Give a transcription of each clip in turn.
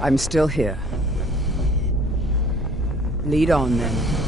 I'm still here. Lead on, then.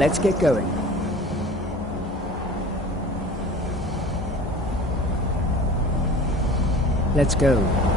Let's get going. Let's go.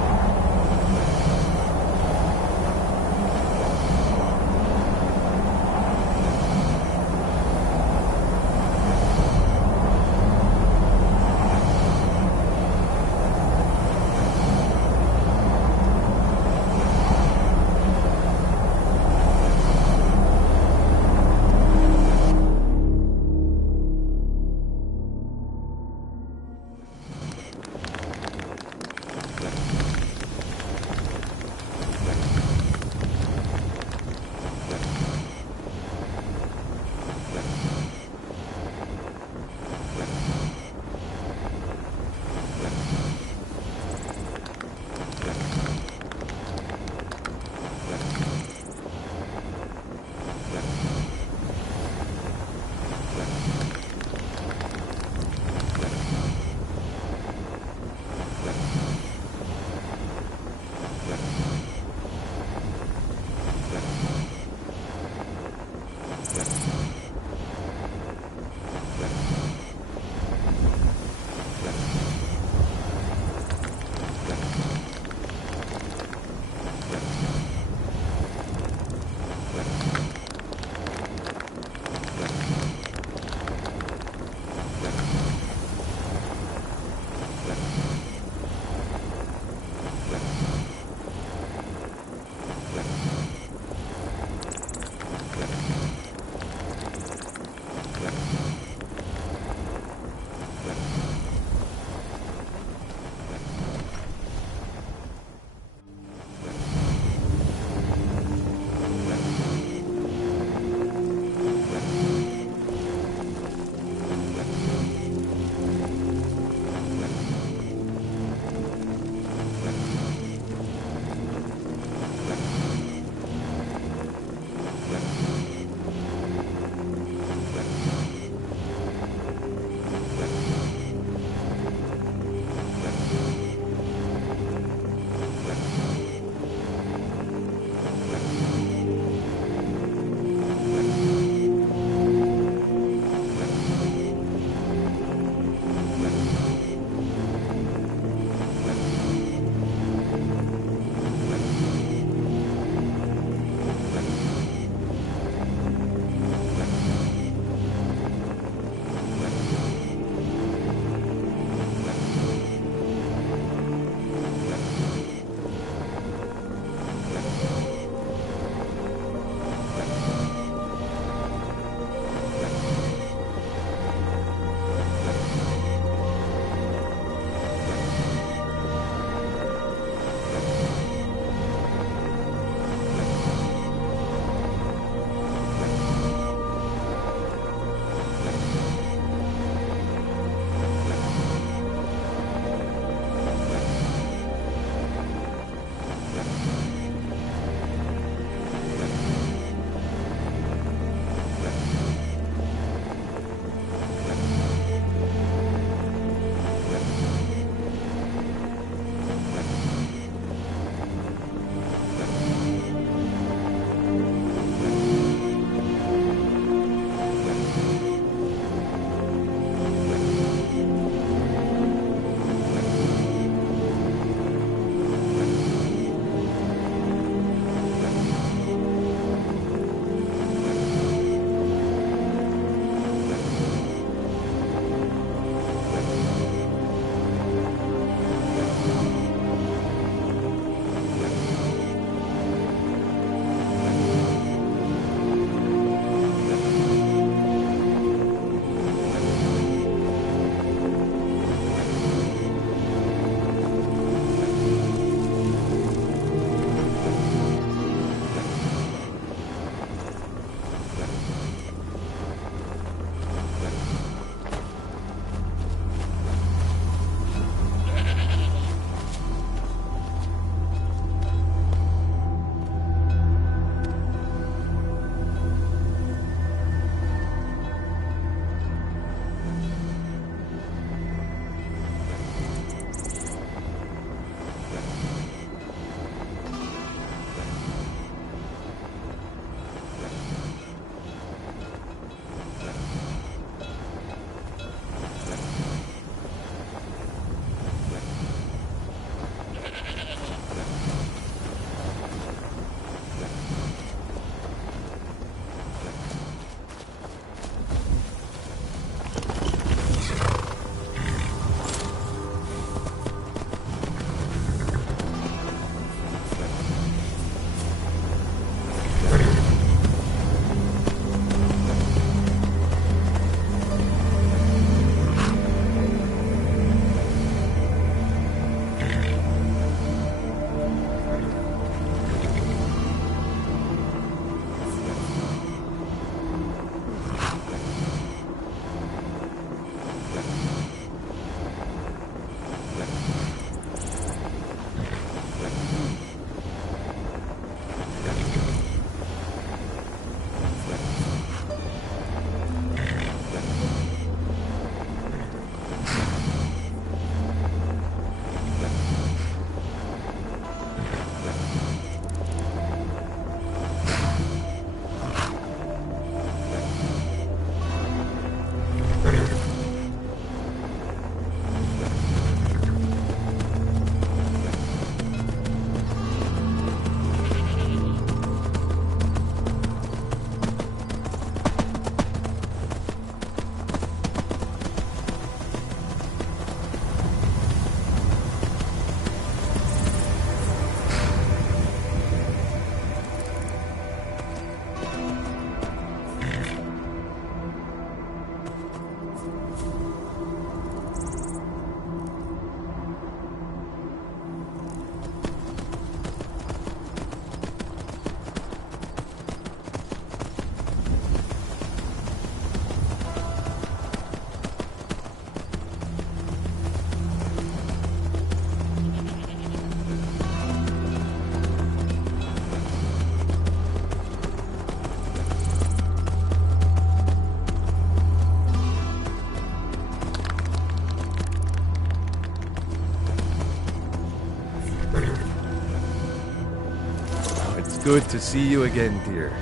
Good to see you again, dear.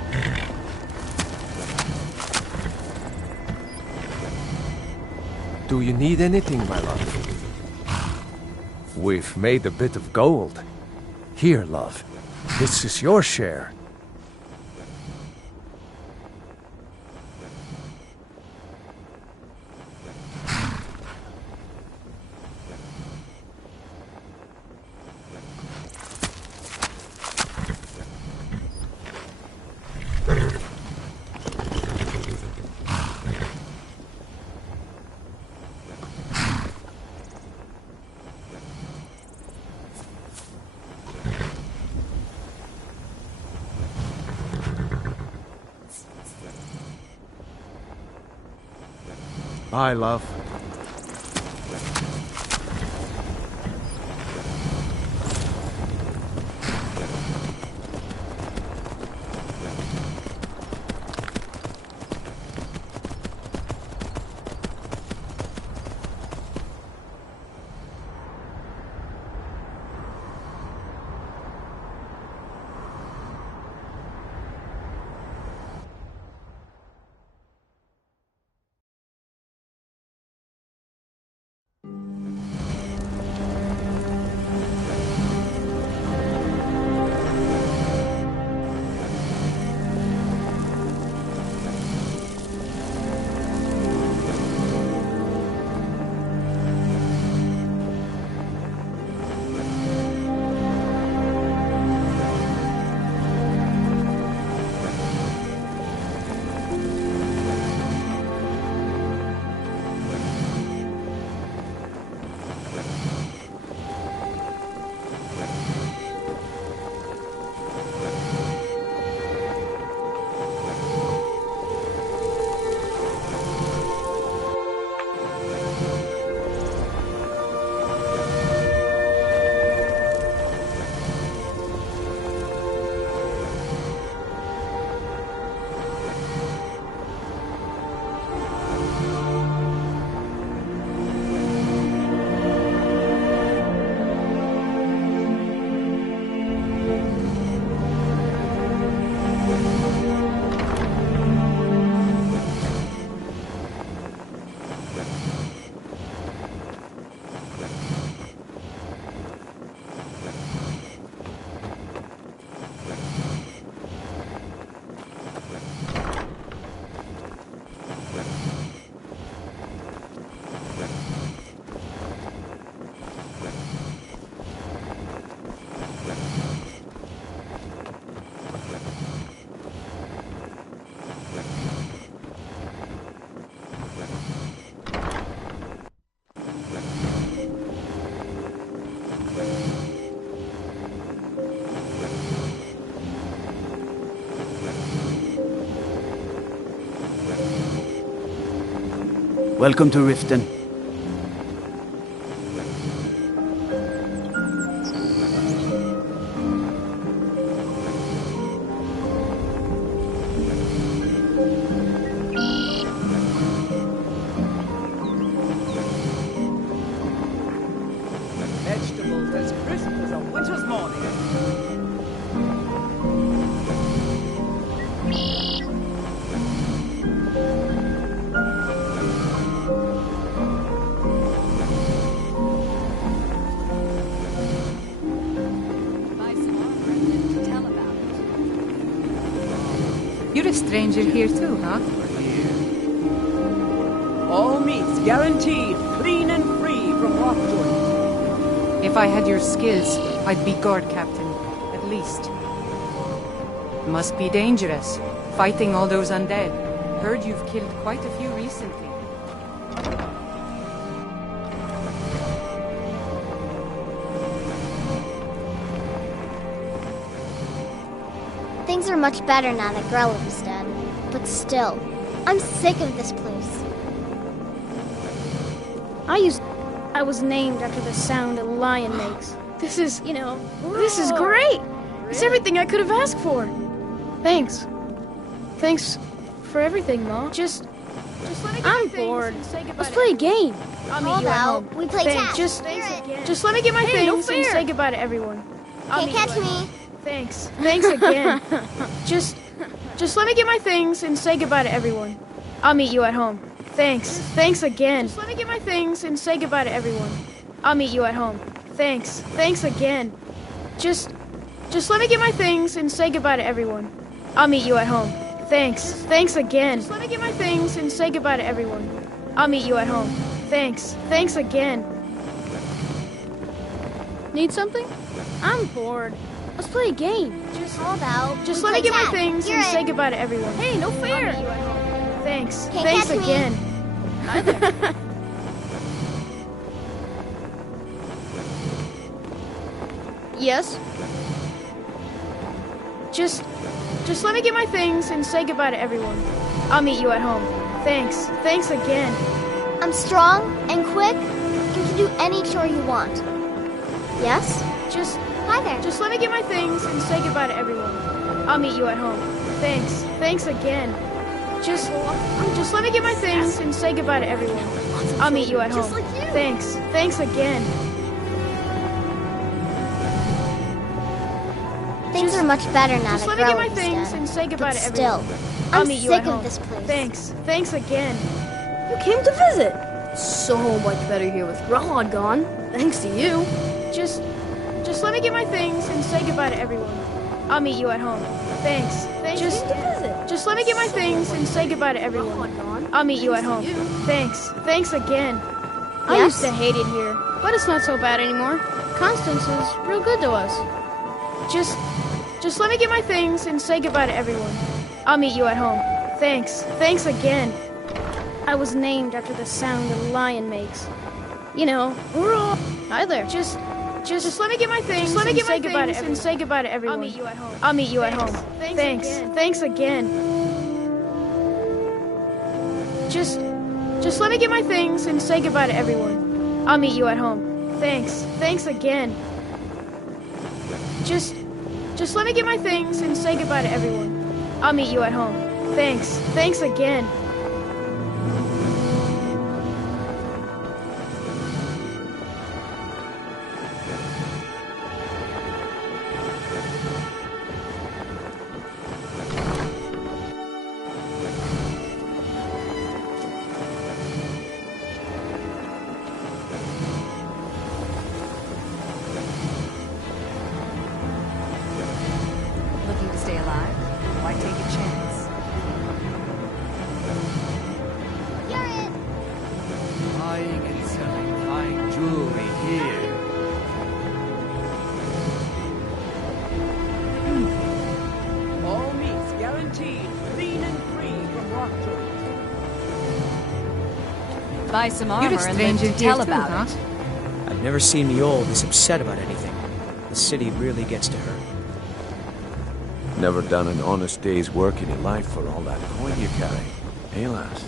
Do you need anything, my love? We've made a bit of gold. Here, love. This is your share. Bye, love. Welcome to Riften. Vegetables as crisp as a winter's morning. You're a stranger here too, huh? All meats guaranteed, clean and free from rock joint. If I had your skills, I'd be guard captain, at least. Must be dangerous, fighting all those undead. Heard you've killed quite a few recently. Things are much better now that Grellin is dead. But still, I'm sick of this place. I was named after the sound a lion makes. This is, this is great! It's everything I could have asked for. Thanks. Thanks for everything, Ma. Just let me get I'm bored. Let's play a game. I'll meet you at home. We play tag. Just let me get my things and say goodbye to everyone. Can't catch me. Thanks. Thanks again. Just let me get my things and say goodbye to everyone. I'll meet you at home. Thanks. Thanks again. Just let me get my things and say goodbye to everyone. I'll meet you at home. Thanks. Thanks again. Just let me get my things and say goodbye to everyone. I'll meet you at home. Thanks. Thanks again. Just let me get my things and say goodbye to everyone. I'll meet you at home. Thanks. Thanks again. Need something? I'm bored. Let's play a game. How about Just we let me play get my tag? things You're and in. say goodbye to everyone. Hey, no I'll fair. meet you at home. Thanks. Can't Thanks catch me. again. Yes? Just let me get my things and say goodbye to everyone. I'll meet you at home. Thanks. Thanks again. I'm strong and quick and can do any chore you want. Yes? Hi there. Just let me get my things and say goodbye to everyone. I'll meet you at home. Thanks. Thanks again. Just let me get my things and say goodbye to everyone. I'll meet you at home. Just like you. Thanks. Thanks again. Things are much better now Just that let me get my Grellick's things dead. and say goodbye But to still, everyone. I'm I'll meet you sick at home. of this place. Thanks. Thanks again. You came to visit. So much better here with Grelod gone. Thanks to you. Just let me get my things and say goodbye to everyone. I'll meet you at home. Thanks. Just to visit. Just let me get my things and say goodbye to everyone. Grelod gone. I'll meet you at home. Thanks to you. Thanks. Thanks again. I Yes? used to hate it here, but it's not so bad anymore. Constance is real good to us. Just let me get my things and say goodbye to everyone. I'll meet you at home. Thanks. Thanks again. I was named after the sound a lion makes. You know, roar. Hi there. Just let me get my things. Let me get my things and say goodbye to everyone. I'll meet you at home. I'll meet you at home. Thanks. Thanks again. Just let me get my things and say goodbye to everyone. I'll meet you at home. Thanks. Thanks again. Just let me get my things and say goodbye to everyone. I'll meet you at home. Thanks. Thanks again. Looking to stay alive? Why take a chance? You're in. Buying and selling fine jewelry here. All meats guaranteed, clean and free from rockjoy. Buy some You're a armor and live stranger to here tell too, about huh? it. I've never seen the old this upset about anything. The city really gets to her. Never done an honest day's work in your life for all that coin you carry. Eh, lass?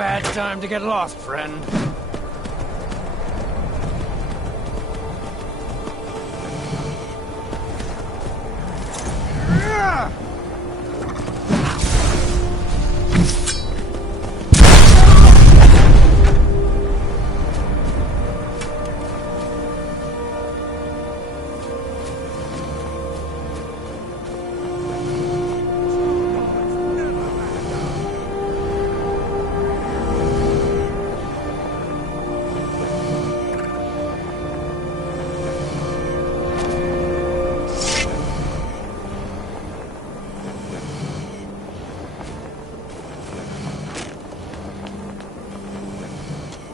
bad time to get lost, friend.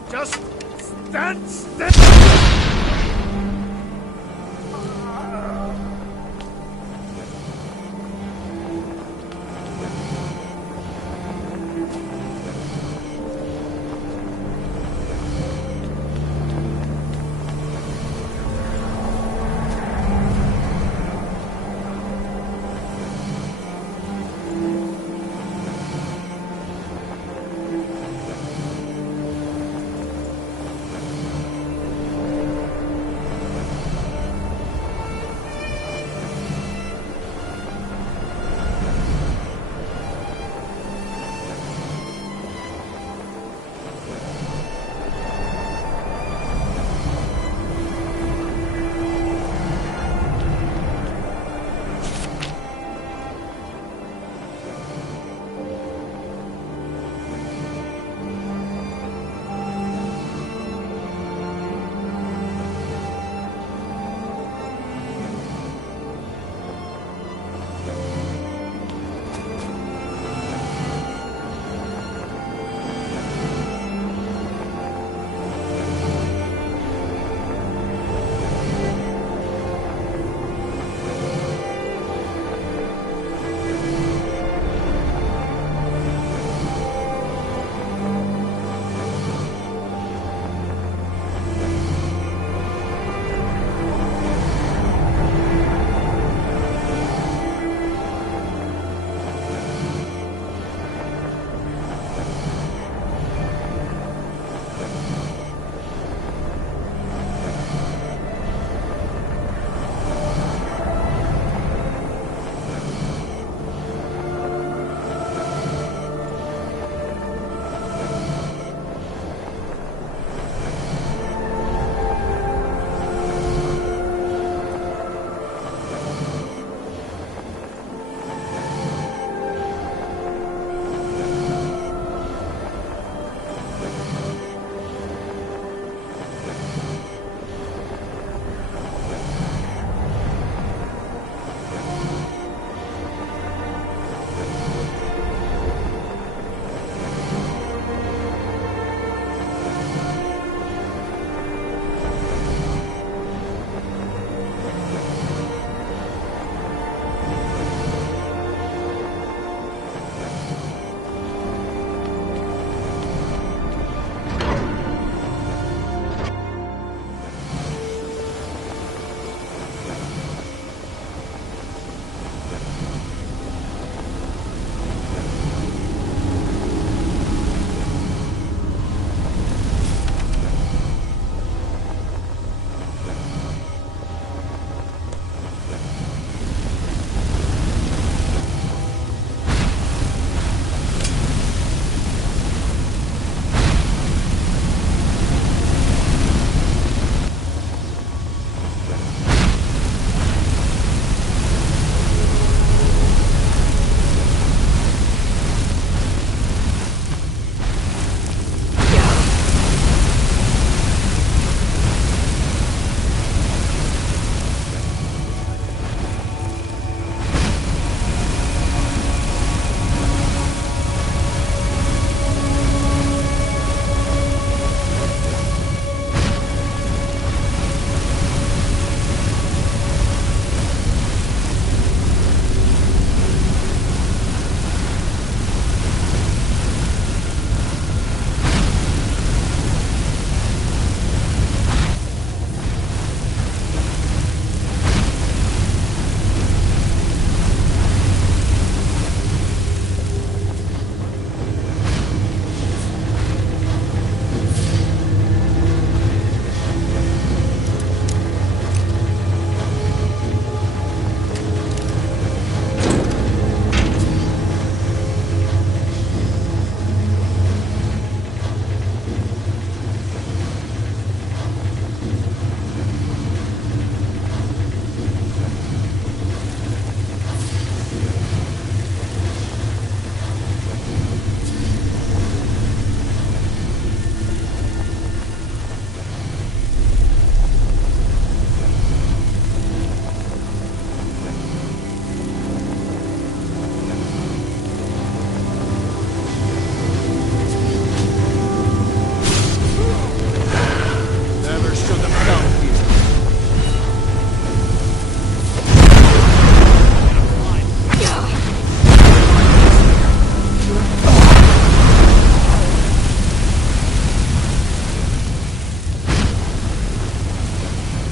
Just stand still!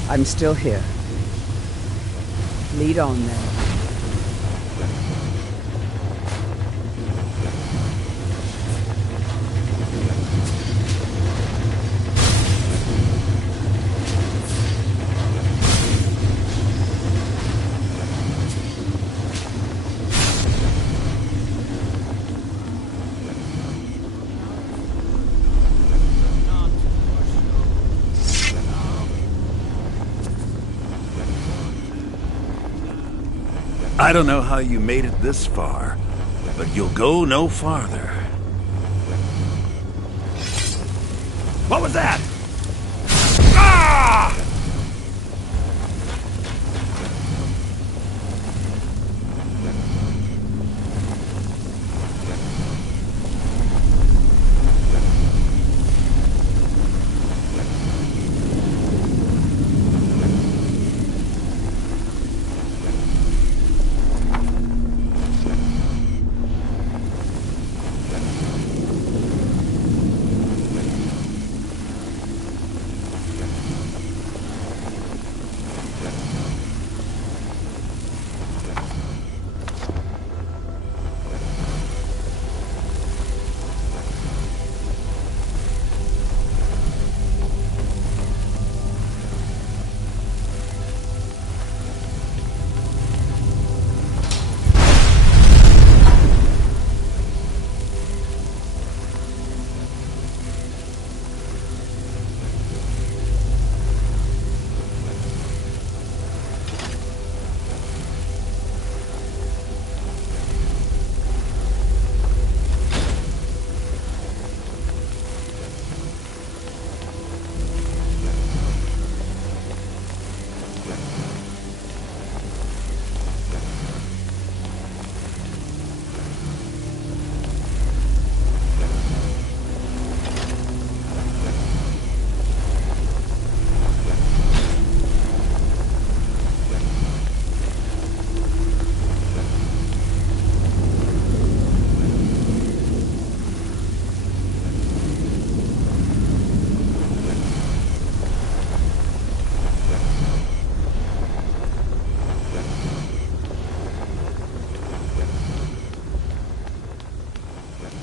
I'm still here. Lead on, then. I don't know how you made it this far, but you'll go no farther. What was that? Ah!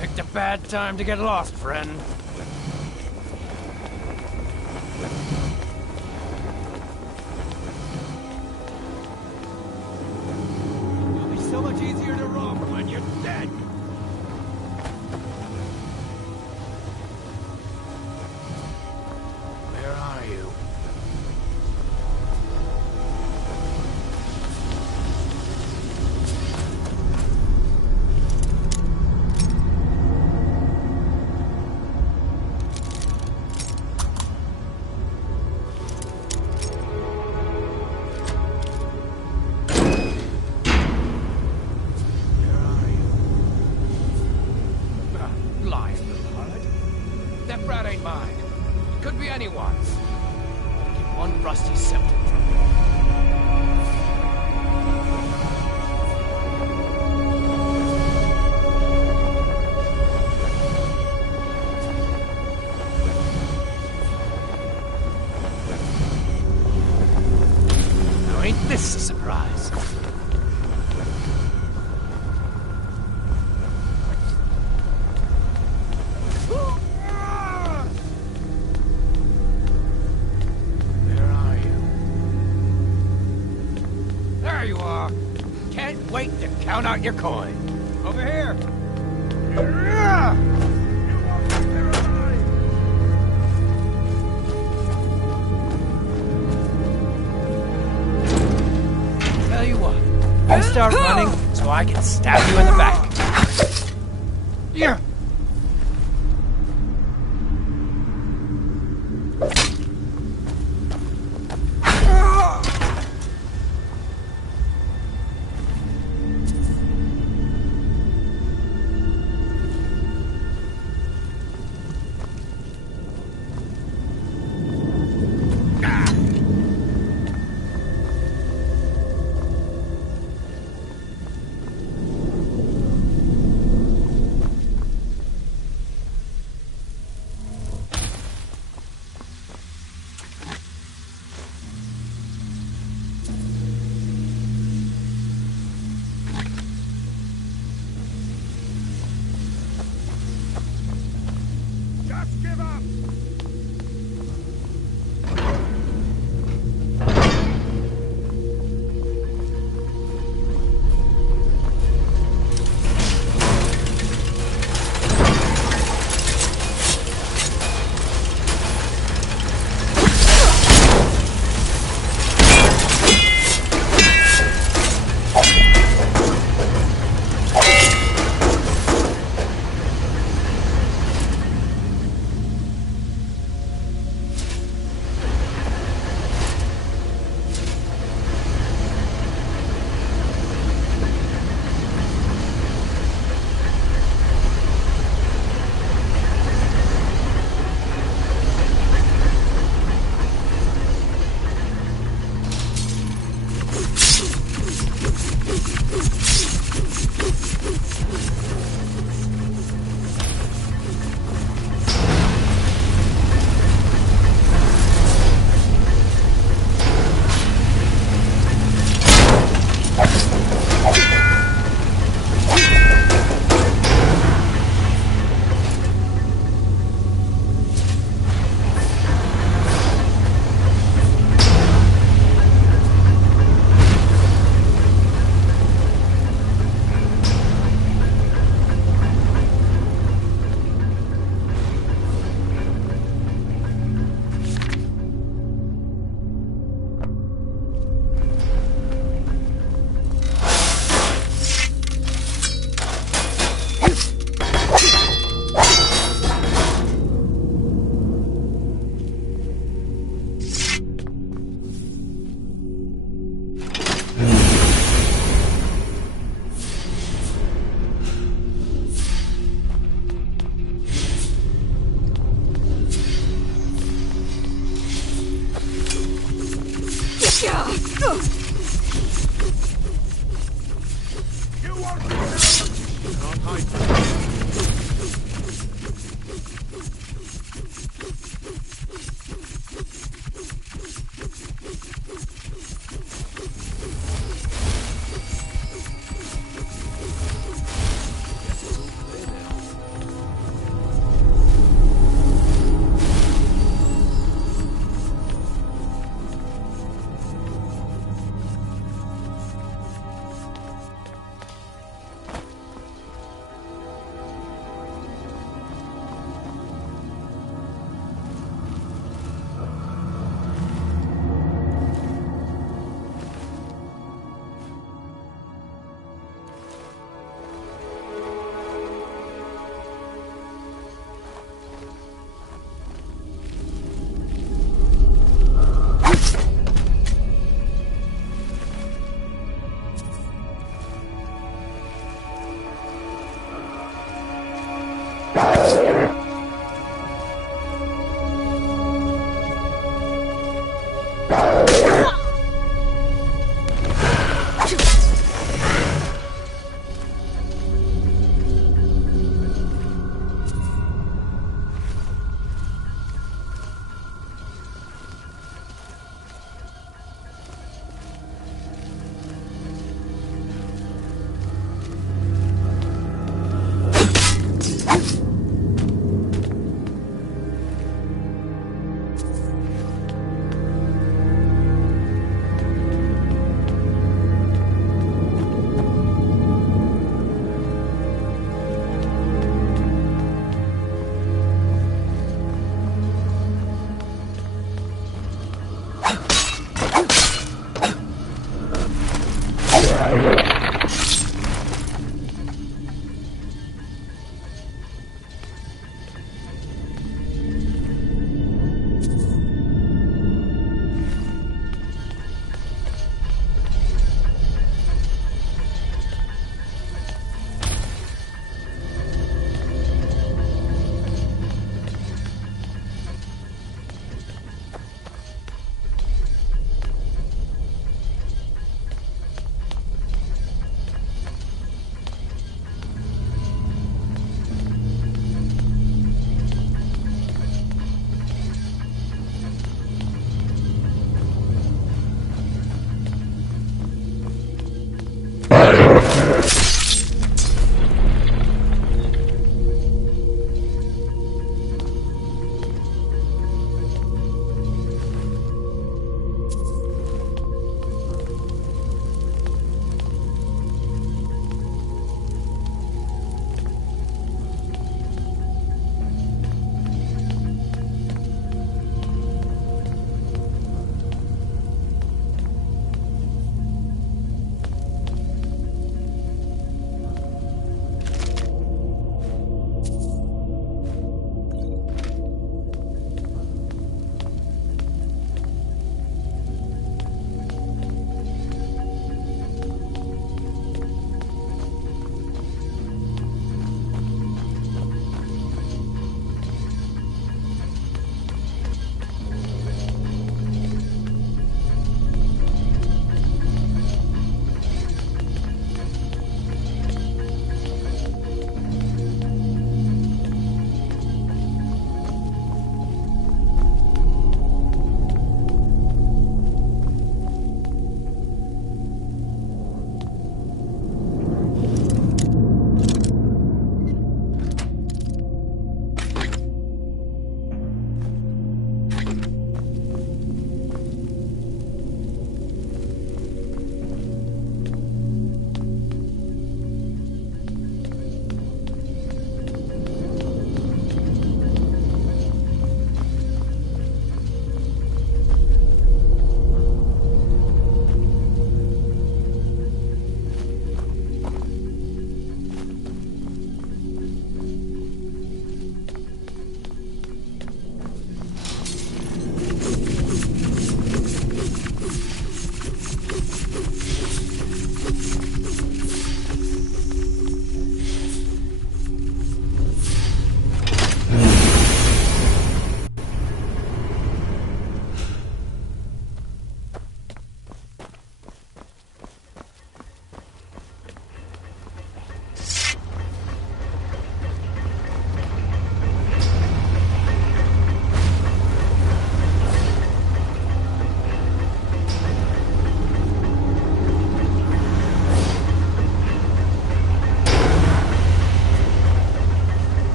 Picked a bad time to get lost, friend. It'll be so much easier to rob when you're dead. Where are you? Anyone's. Get one rusty septum from me. Now ain't this a surprise? Wait to count out your coin. Over here. Tell you what, you start running so I can stab you in the back. Here.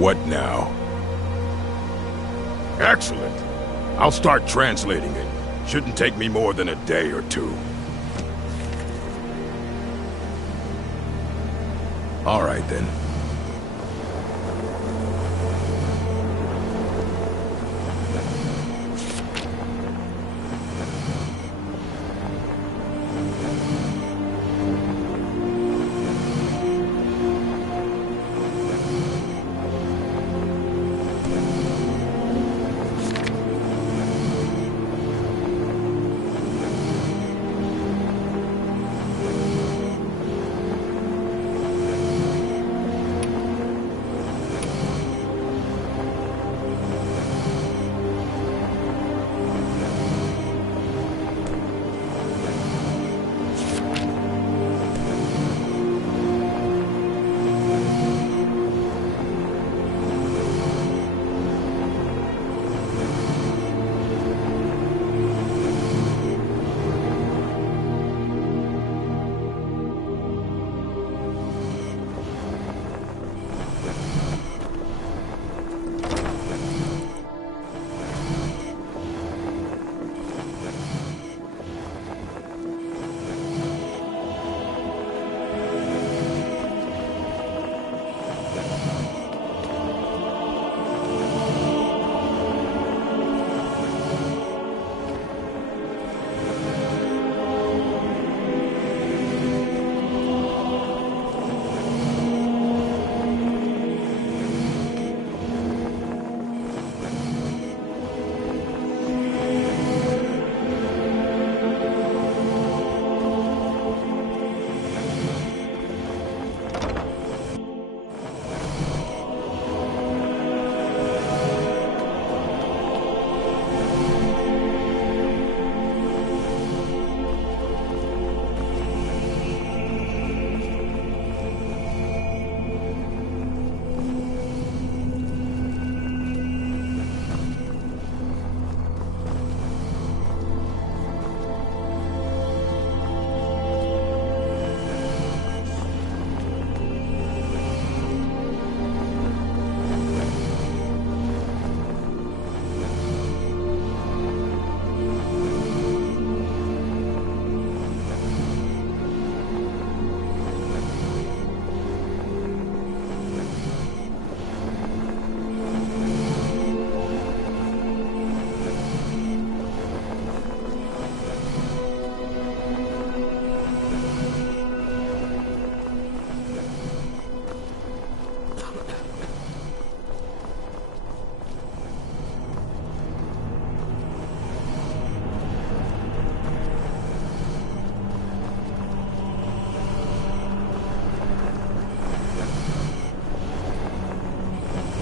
What now? Excellent. I'll start translating it. Shouldn't take me more than a day or two. All right, then.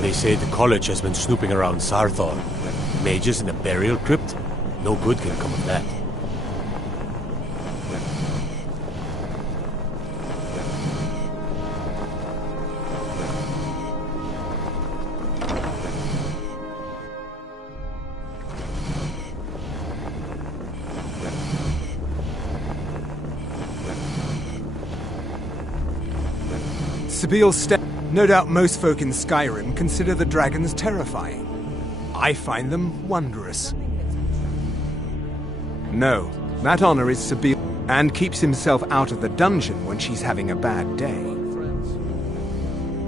They say the college has been snooping around Sarthor. Mages in a burial crypt? No good can come of that. Sabiel's step. No doubt most folk in Skyrim consider the dragons terrifying. I find them wondrous. No, that honor is Sabiel, and keeps himself out of the dungeon when she's having a bad day.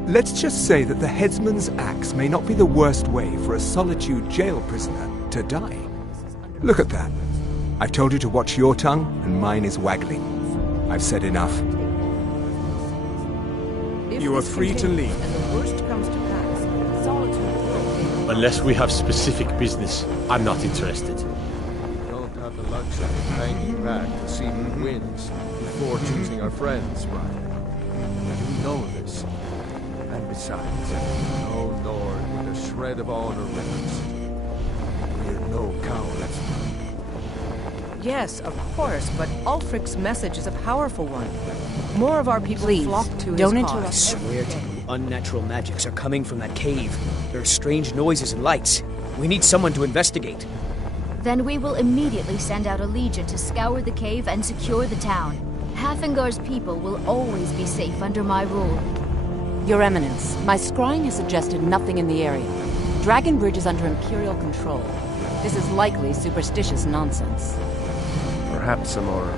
Let's just say that the headsman's axe may not be the worst way for a Solitude jail prisoner to die. Look at that. I've told you to watch your tongue, and mine is waggling. I've said enough. You are free to leave. Unless we have specific business, I'm not interested. We don't have the luxury of hanging back to see who wins before choosing our friends, right? You know this. And besides, no lord with a shred of honor with us. We're no cowards. Yes, of course, but Ulfric's message is a powerful one. More of our people flock to his I cause. swear to you, unnatural magics are coming from that cave. There are strange noises and lights. We need someone to investigate. Then we will immediately send out a legion to scour the cave and secure the town. Hafingar's people will always be safe under my rule. Your Eminence, my scrying has suggested nothing in the area. Dragon Bridge is under Imperial control. This is likely superstitious nonsense. Perhaps a more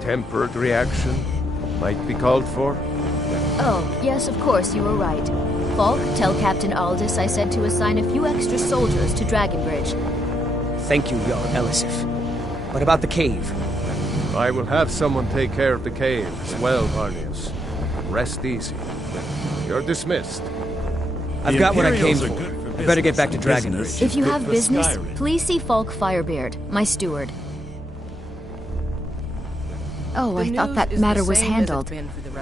tempered reaction might be called for? Oh, yes, of course, you were right. Falk, tell Captain Aldous I said to assign a few extra soldiers to Dragonbridge. Thank you, Jarl Elisif. What about the cave? I will have someone take care of the cave as well, Varnius. Rest easy. You're dismissed. I've got what I came for. I better get back to Dragonbridge. If you have business, please see Falk Firebeard, my steward. Oh, I thought that matter was handled.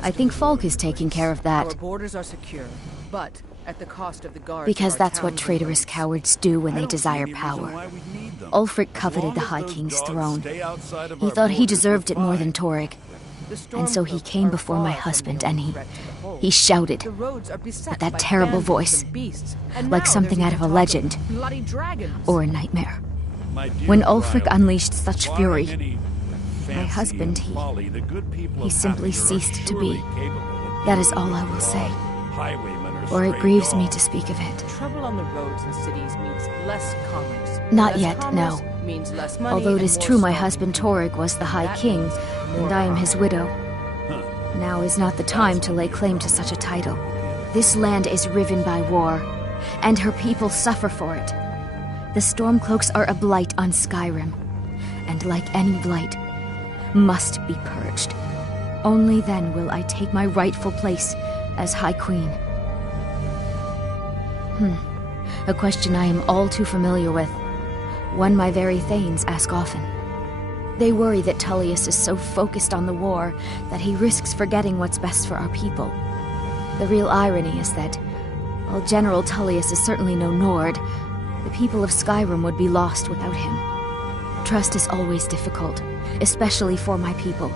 I think Falk is taking care of that. Our borders are secure, but at the cost of the guards. Because that's what traitorous cowards do when they desire power. Ulfric coveted the High King's throne. He thought he deserved it more than Torrig. And so he came before my husband and he shouted with that terrible voice, like something out of a legend or a nightmare. When Ulfric unleashed such fury, my husband, he simply ceased to be. That is all I will say. Or it grieves me to speak of it. Trouble on the roads and cities means less commerce. Not yet, no. Although it is true my husband Torrig was the High King, and I am his widow. Now is not the time to lay claim to such a title. This land is riven by war, and her people suffer for it. The Stormcloaks are a blight on Skyrim, and like any blight, must be purged. Only then will I take my rightful place as High Queen. A question I am all too familiar with. One my very Thanes ask often. They worry that Tullius is so focused on the war that he risks forgetting what's best for our people. The real irony is that, while General Tullius is certainly no Nord, the people of Skyrim would be lost without him. Trust is always difficult, especially for my people.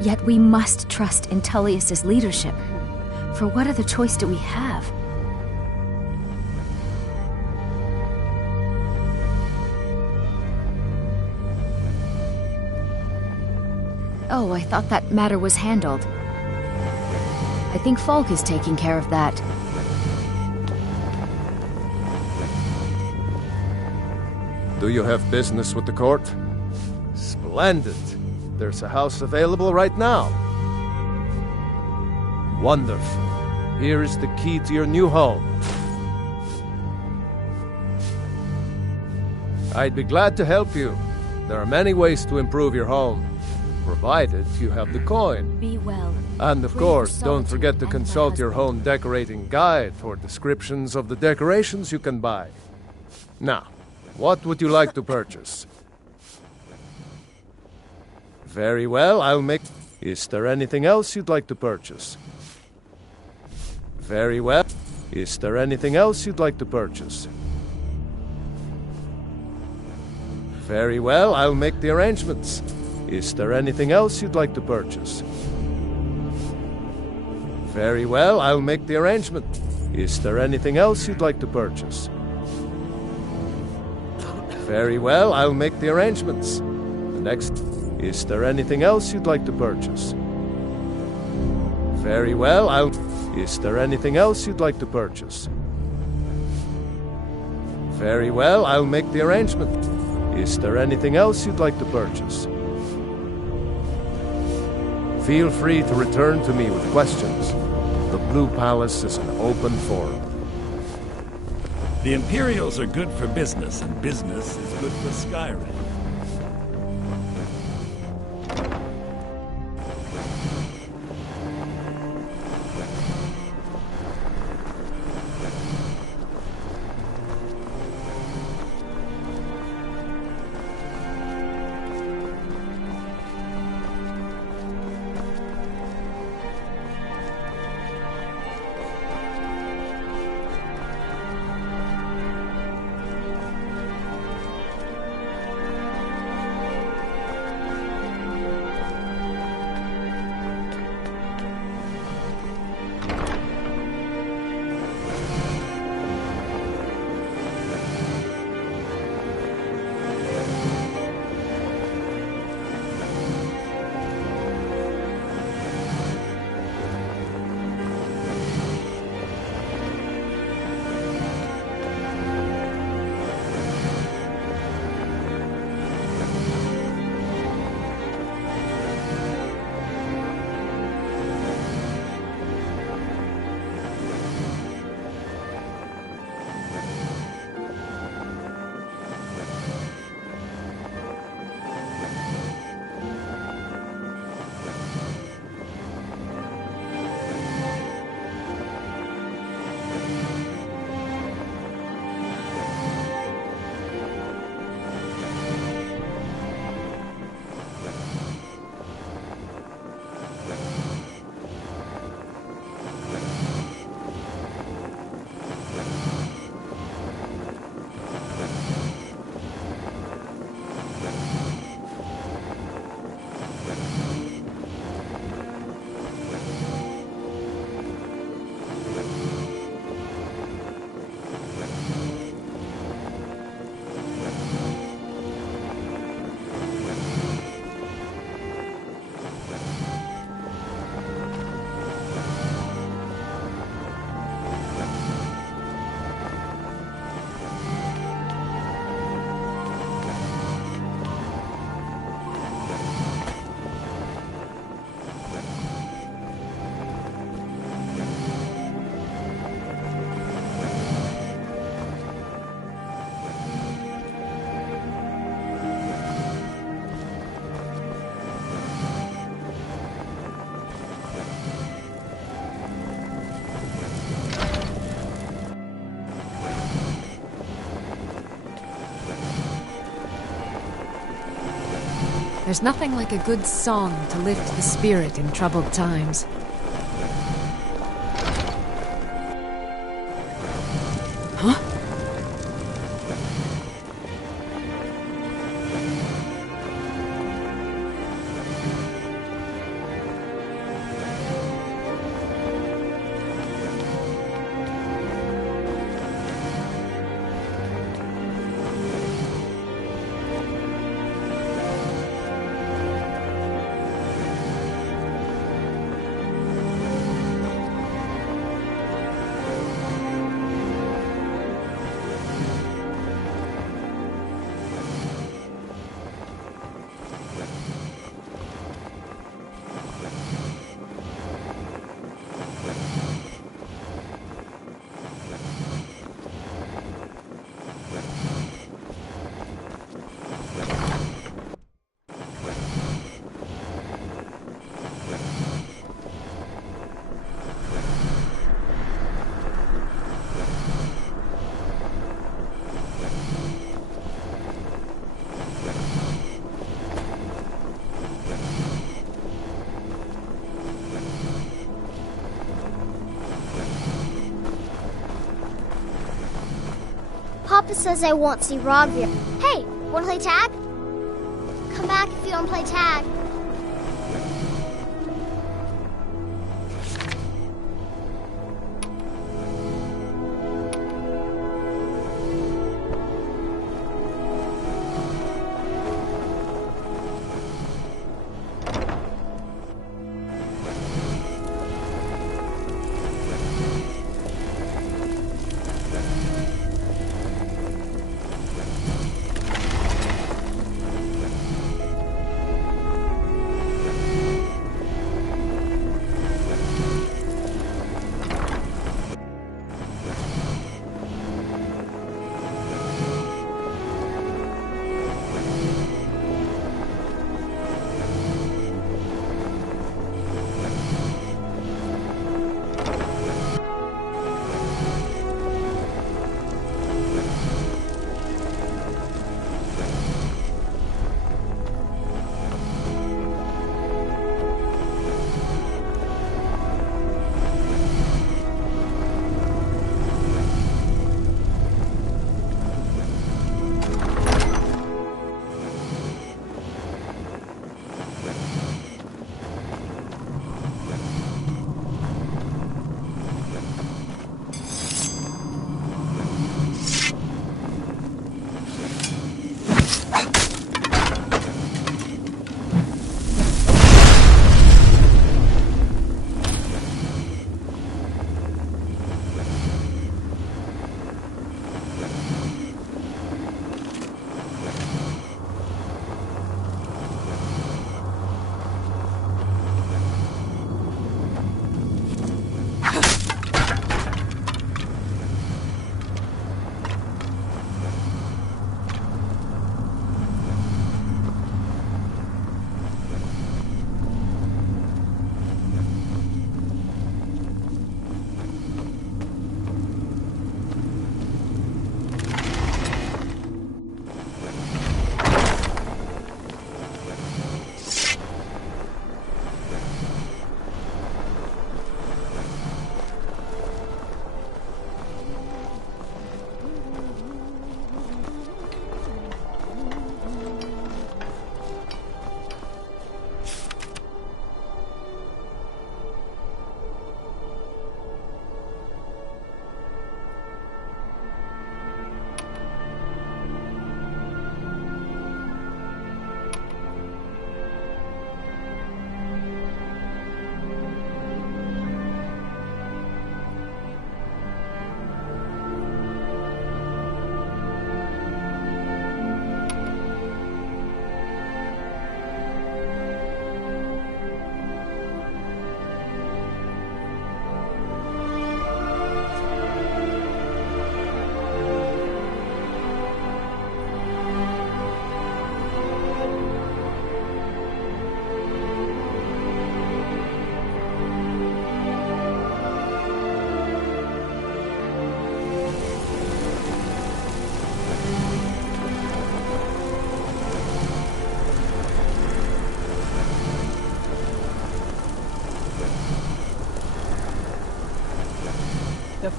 Yet we must trust in Tullius's leadership. For what other choice do we have? Oh, I thought that matter was handled. I think Falk is taking care of that. Do you have business with the court? Splendid. There's a house available right now. Wonderful. Here is the key to your new home. I'd be glad to help you. There are many ways to improve your home, provided you have the coin. Be well. And of course, don't forget to consult your home decorating guide for descriptions of the decorations you can buy. Now, what would you like to purchase? Very well, I'll make... Is there anything else you'd like to purchase? Very well. Is there anything else you'd like to purchase? Very well, I'll make the arrangements. Is there anything else you'd like to purchase? Very well, I'll make the arrangement. Is there anything else you'd like to purchase? Very well, I'll make the arrangements. The next... Is there anything else you'd like to purchase? Very well, I'll... Is there anything else you'd like to purchase? Very well, I'll make the arrangement. Is there anything else you'd like to purchase? Feel free to return to me with questions. The Blue Palace is an open forum. The Imperials are good for business, and business is good for Skyrim. There's nothing like a good song to lift the spirit in troubled times. Huh? Papa says I won't see Rogvir. Hey, wanna play tag? Come back if you don't play tag.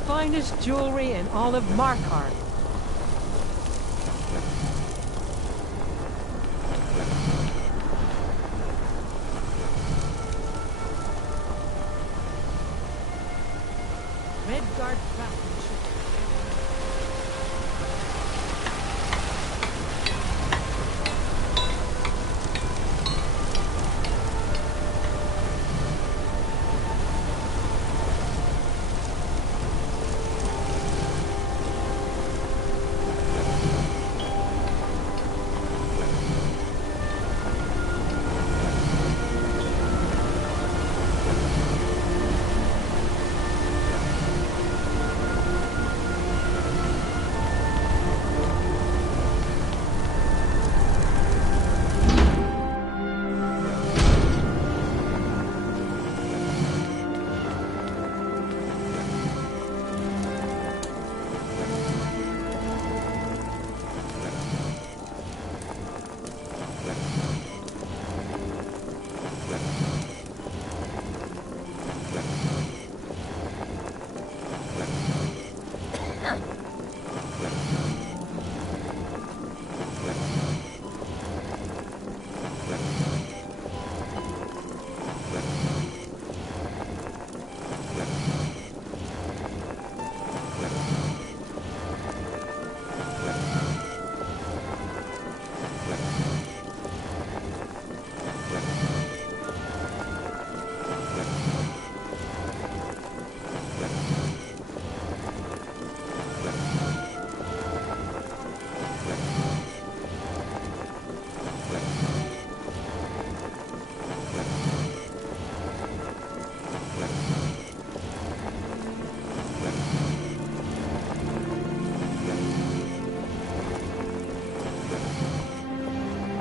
finest jewelry in all of Markarth. Redguard craftsmanship.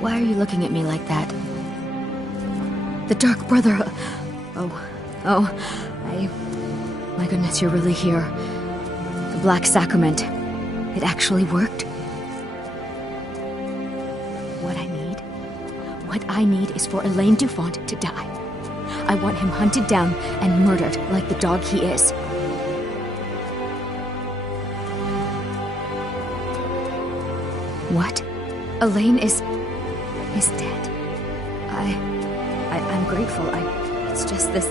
Why are you looking at me like that? The Dark Brother... My goodness, you're really here. The Black Sacrament. It actually worked? What I need is for Elaine Dufont to die. I want him hunted down and murdered like the dog he is. What? Elaine is dead. I'm grateful. It's just this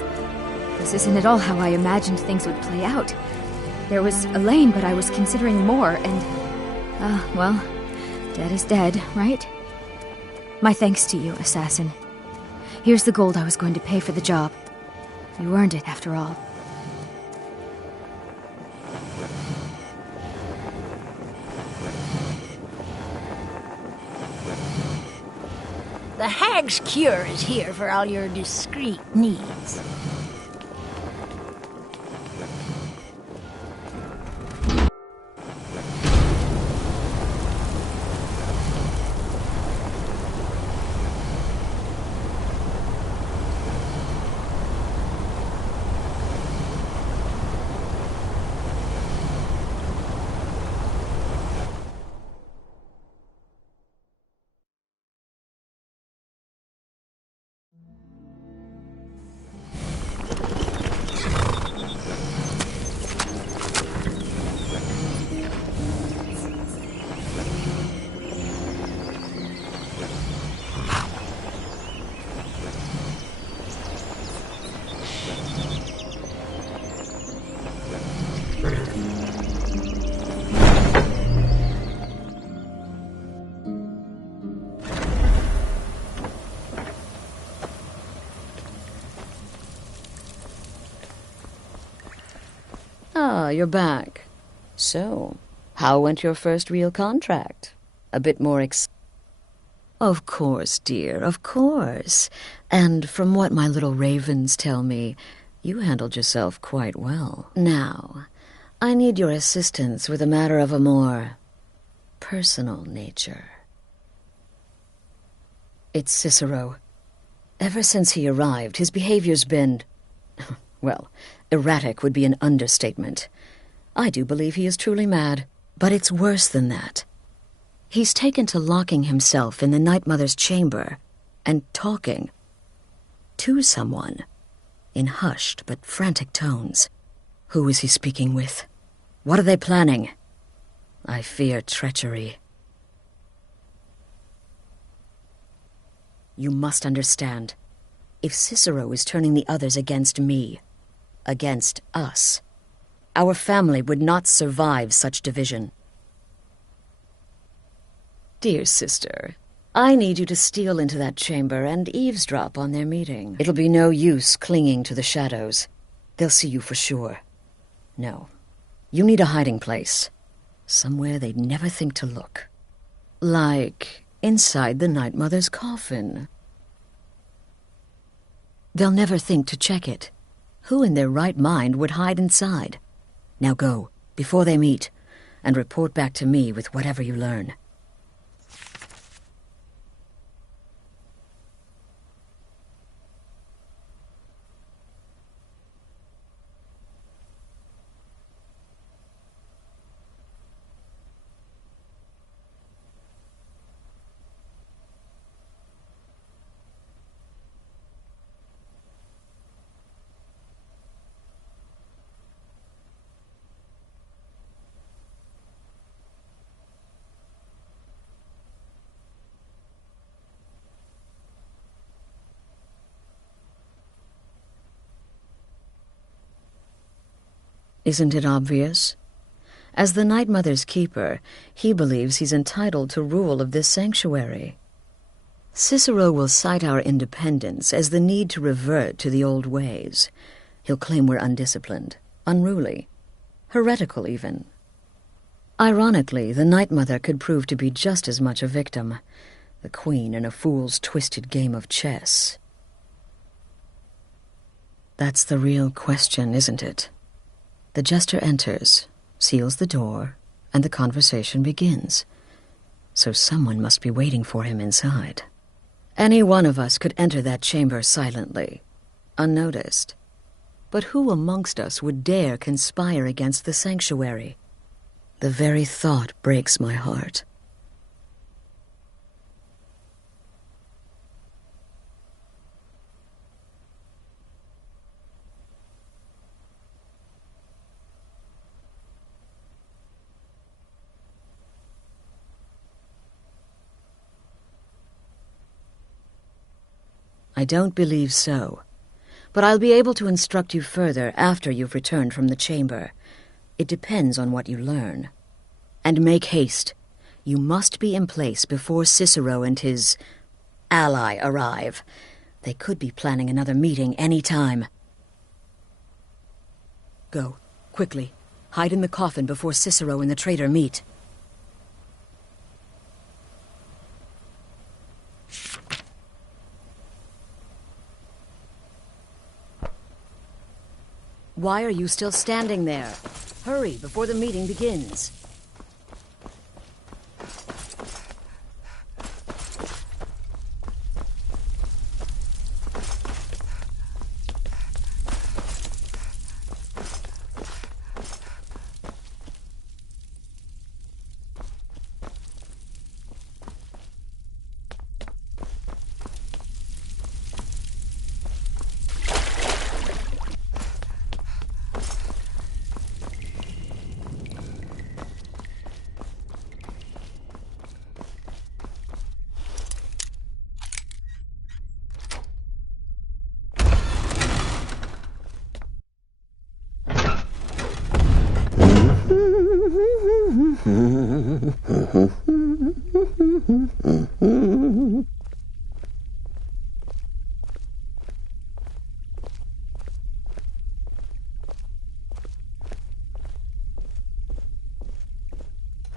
isn't at all how I imagined things would play out. There was Elaine, but I was considering more, and... well, dead is dead, right? My thanks to you, assassin. Here's the gold I was going to pay for the job. You earned it, after all. The Hag's Cure is here for all your discreet needs. Ah, you're back. So, how went your first real contract? A bit more Of course, dear, of course. And from what my little ravens tell me, you handled yourself quite well. Now, I need your assistance with a matter of a more personal nature. It's Cicero. Ever since he arrived, his behavior's been... well, erratic would be an understatement. I do believe he is truly mad, but it's worse than that. He's taken to locking himself in the Night Mother's chamber and talking to someone in hushed but frantic tones. Who is he speaking with? What are they planning? I fear treachery. You must understand. If Cicero is turning the others against me, against us, our family would not survive such division. Dear sister, I need you to steal into that chamber and eavesdrop on their meeting. It'll be no use clinging to the shadows. They'll see you for sure. No. You need a hiding place. Somewhere they'd never think to look. Like inside the Night Mother's coffin. They'll never think to check it. Who in their right mind would hide inside? Now go, before they meet, and report back to me with whatever you learn. Isn't it obvious? As the Night Mother's keeper, he believes he's entitled to rule of this sanctuary. Cicero will cite our independence as the need to revert to the old ways. He'll claim we're undisciplined, unruly, heretical even. Ironically, the Night Mother could prove to be just as much a victim, the queen in a fool's twisted game of chess. That's the real question, isn't it? The jester enters, seals the door, and the conversation begins. So someone must be waiting for him inside. Any one of us could enter that chamber silently, unnoticed. But who amongst us would dare conspire against the sanctuary? The very thought breaks my heart. I don't believe so, but I'll be able to instruct you further after you've returned from the chamber. It depends on what you learn. And make haste. You must be in place before Cicero and his ally arrive. They could be planning another meeting any time. Go, quickly. Hide in the coffin before Cicero and the traitor meet. Why are you still standing there? Hurry, before the meeting begins.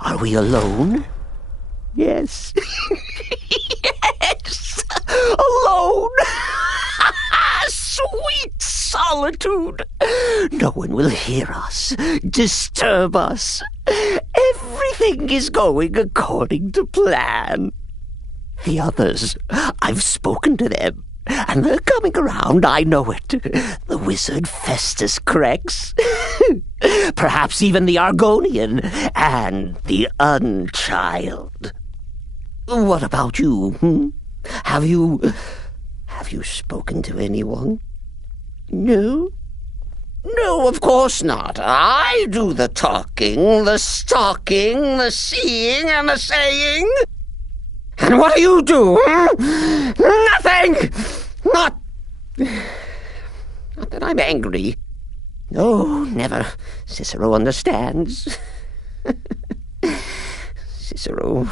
Are we alone? Yes. Yes! Alone! Sweet solitude! No one will hear us, disturb us. Everything is going according to plan. The others, I've spoken to them, and they're coming around, I know it. The wizard Festus Crex. Perhaps even the Argonian and the Unchild. What about you? Have you spoken to anyone? No? No, of course not. I do the talking, the stalking, the seeing, and the saying. And what do you do? Nothing! Not that I'm angry. No, never. Cicero understands. Cicero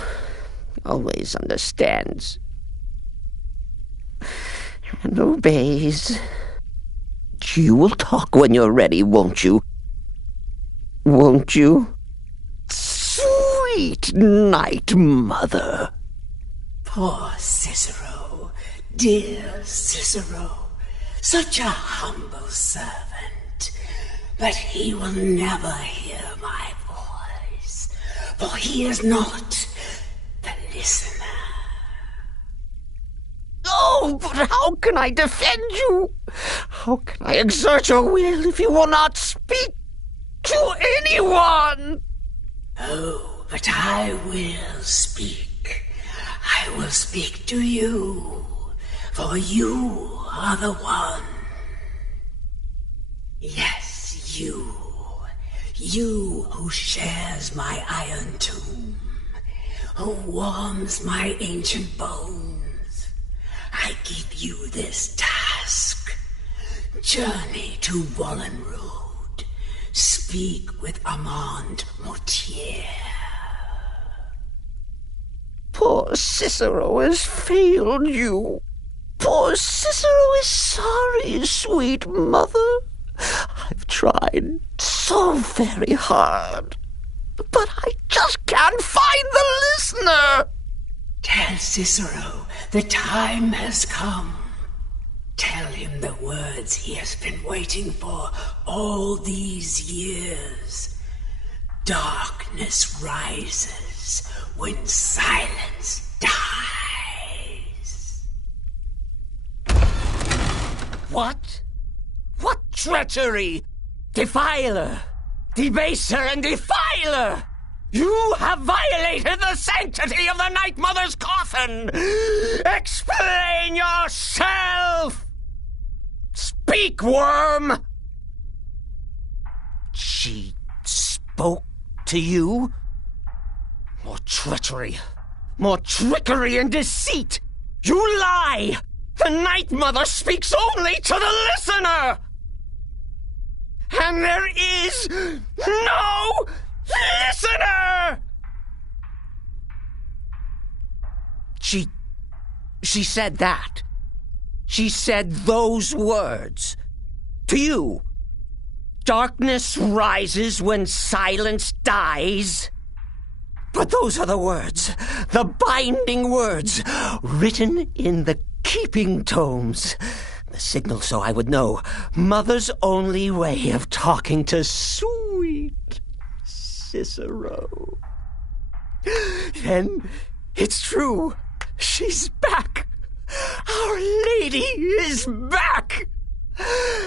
always understands. And obeys. You will talk when you're ready, won't you? Won't you? Sweet night, Mother. Poor Cicero, dear Cicero, such a humble servant. But he will never hear my voice, for he is not the listener. Oh, but how can I defend you? How can I exert your will if you will not speak to anyone? Oh, but I will speak. I will speak to you, for you are the one. Yes, you. You who shares my iron tomb, who warms my ancient bones. I give you this task. Journey to Wallenrood. Speak with Armand Mortier. Poor Cicero has failed you. Poor Cicero is sorry, sweet mother. I've tried so very hard, but I just can't find the listener. Tell Cicero the time has come. Tell him the words he has been waiting for all these years. Darkness rises when silence dies. What? What treachery? Defiler! Debaser and defiler! You have violated the sanctity of the Night Mother's coffin! Explain yourself! Speak, worm! She spoke to you? More treachery, more trickery and deceit! You lie! The Night Mother speaks only to the listener! And there is no listener! She said that. She said those words. To you. Darkness rises when silence dies. But those are the words, the binding words, written in the keeping tomes. The signal so I would know. Mother's only way of talking to sweet Cicero. Then it's true. She's back. Our lady is back.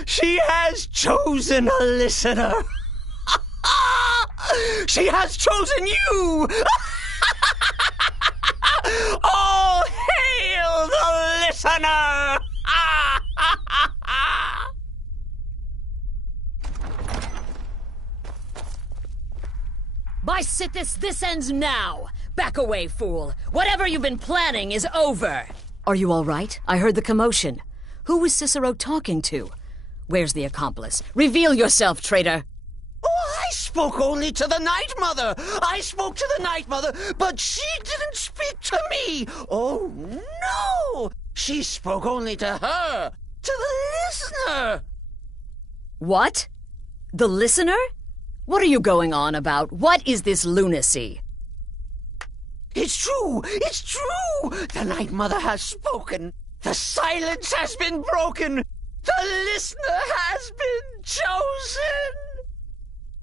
She has chosen a listener. She has chosen you. All hail the listener. By Sithis, this ends now. Back away, fool. Whatever you've been planning is over. Are you all right? I heard the commotion. Who was Cicero talking to? Where's the accomplice? Reveal yourself, traitor. Oh, I spoke only to the Night Mother. I spoke to the Night Mother, but she didn't speak to me. Oh, no. She spoke only to her, to the listener. What? The listener? What are you going on about? What is this lunacy? It's true! It's true! The Night Mother has spoken. The silence has been broken. The listener has been chosen.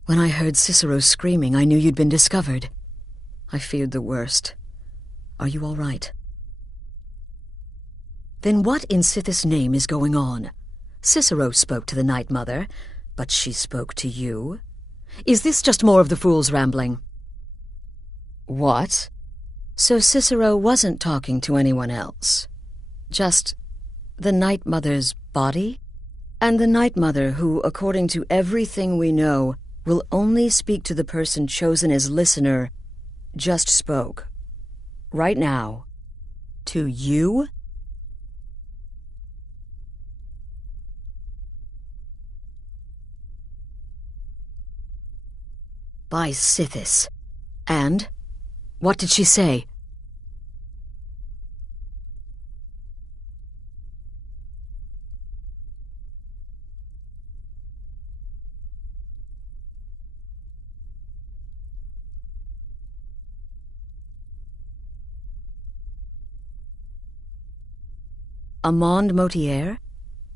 When I heard Cicero screaming, I knew you'd been discovered. I feared the worst. Are you all right? Then what in Sithis' name is going on? Cicero spoke to the Night Mother, but she spoke to you? Is this just more of the fool's rambling? What? So Cicero wasn't talking to anyone else? Just the Night Mother's body? And the Night Mother, who, according to everything we know, will only speak to the person chosen as listener, just spoke. Right now. To you? By Sithis. And? What did she say? Amand Motier?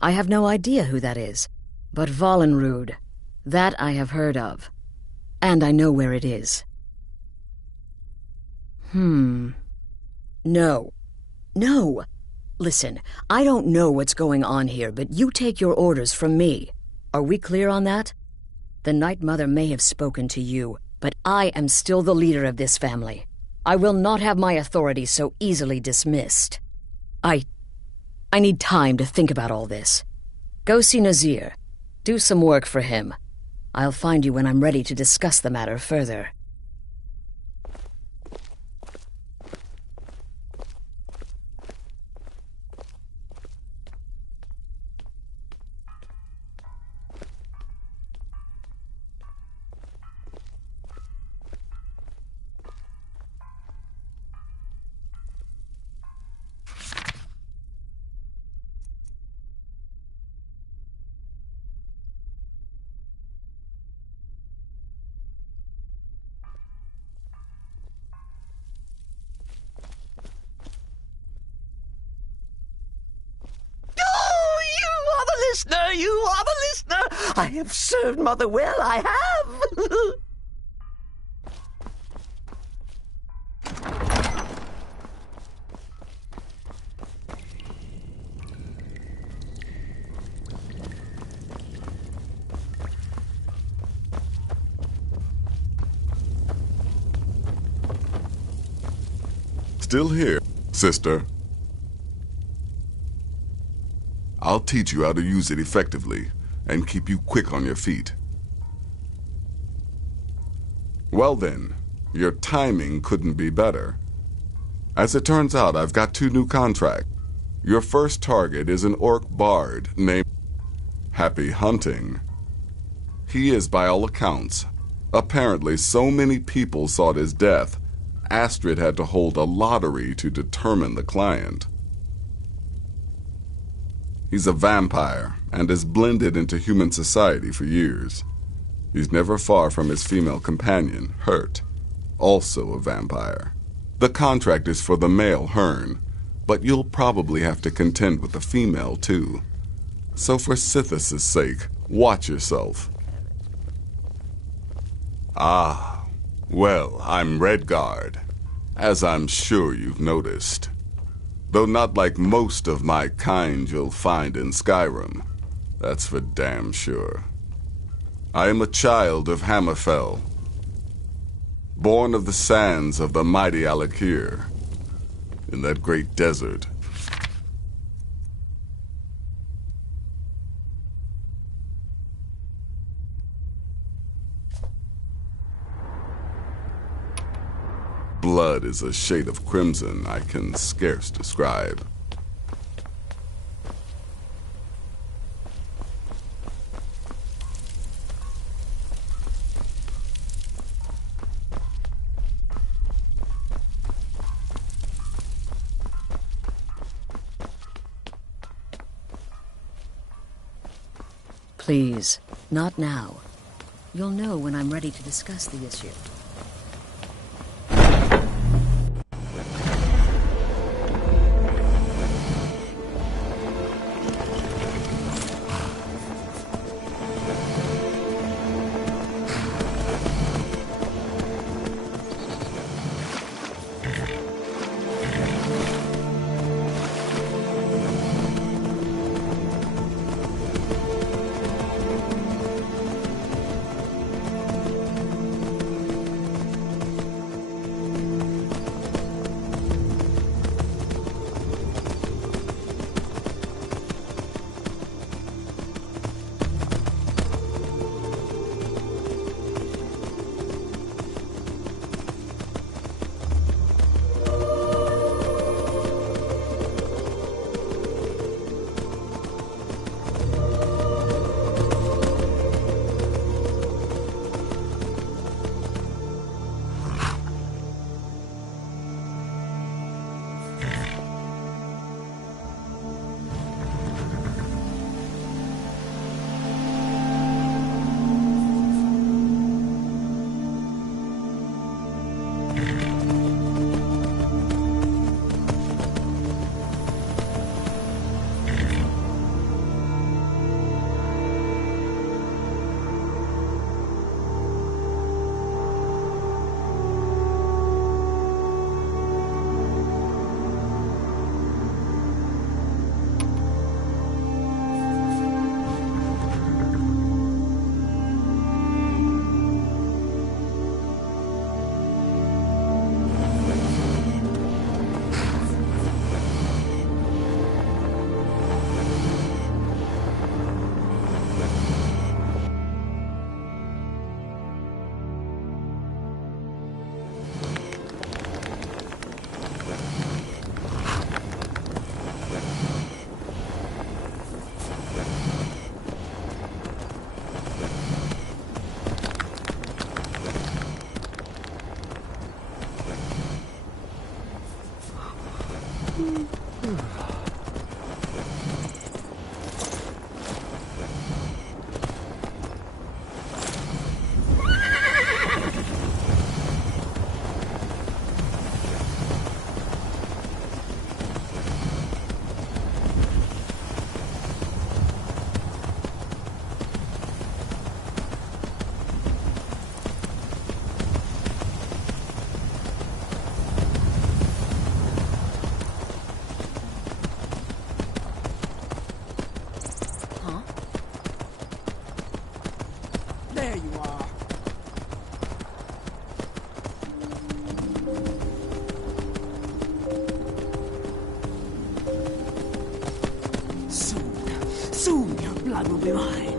I have no idea who that is. But Valenrud, that I have heard of. And I know where it is. No. No! Listen, I don't know what's going on here, but you take your orders from me. Are we clear on that? The Night Mother may have spoken to you, but I am still the leader of this family. I will not have my authority so easily dismissed. I need time to think about all this. Go see Nazir. Do some work for him. I'll find you when I'm ready to discuss the matter further. You are the listener! I have served Mother well, I have! Still here, sister. I'll teach you how to use it effectively and keep you quick on your feet. Well then, your timing couldn't be better. As it turns out, I've got 2 new contracts. Your first target is an orc bard named Happy Hunting. He is, by all accounts, apparently so many people sought his death, Astrid had to hold a lottery to determine the client. He's a vampire and has blended into human society for years. He's never far from his female companion, Hurt, also a vampire. The contract is for the male Hearn, but you'll probably have to contend with the female too. So for Sithis' sake, watch yourself. Ah, well, I'm Redguard, as I'm sure you've noticed. Though not like most of my kind you'll find in Skyrim. That's for damn sure. I am a child of Hammerfell, born of the sands of the mighty Alakir, in that great desert. Blood is a shade of crimson I can scarce describe. Please, not now. You'll know when I'm ready to discuss the issue. blood will be mine.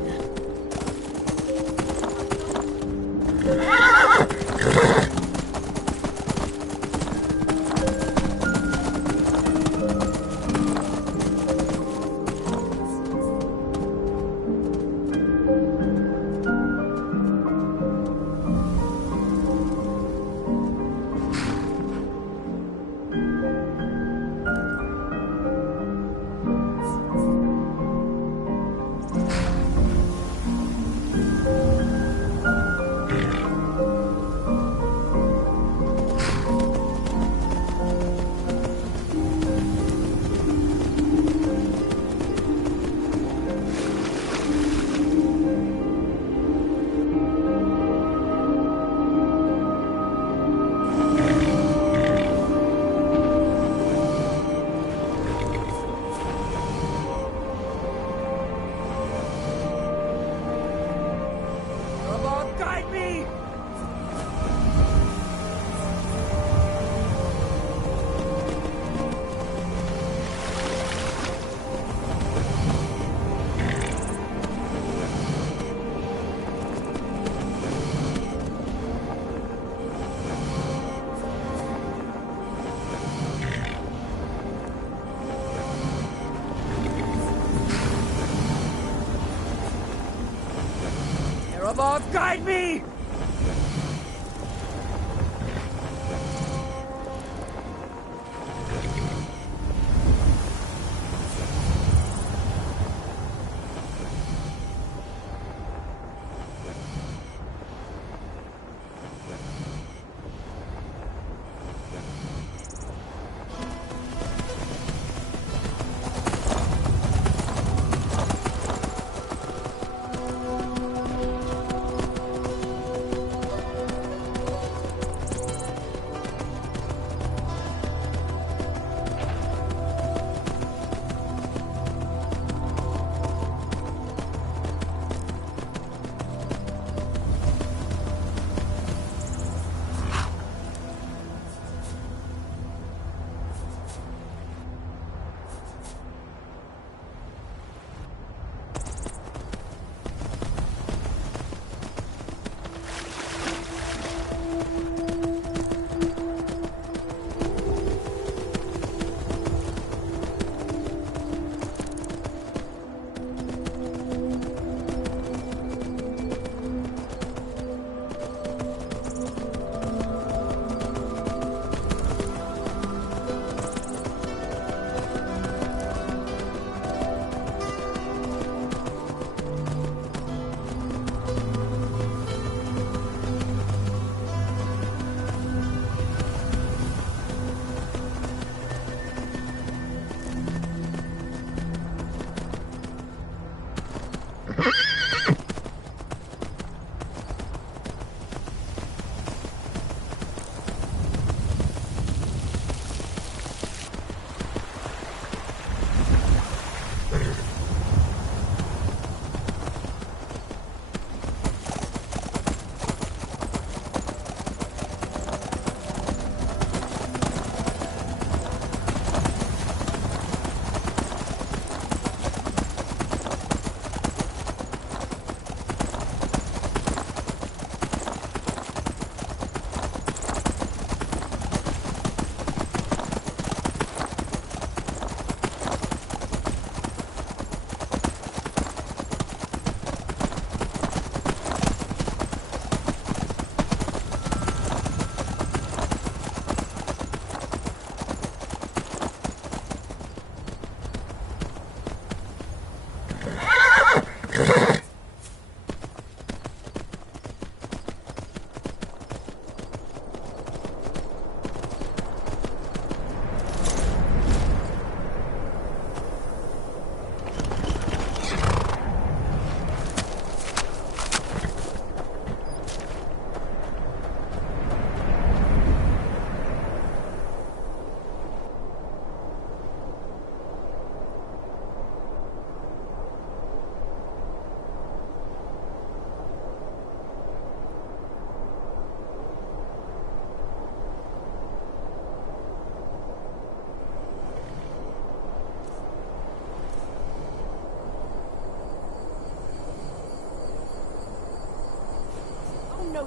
Above, guide me!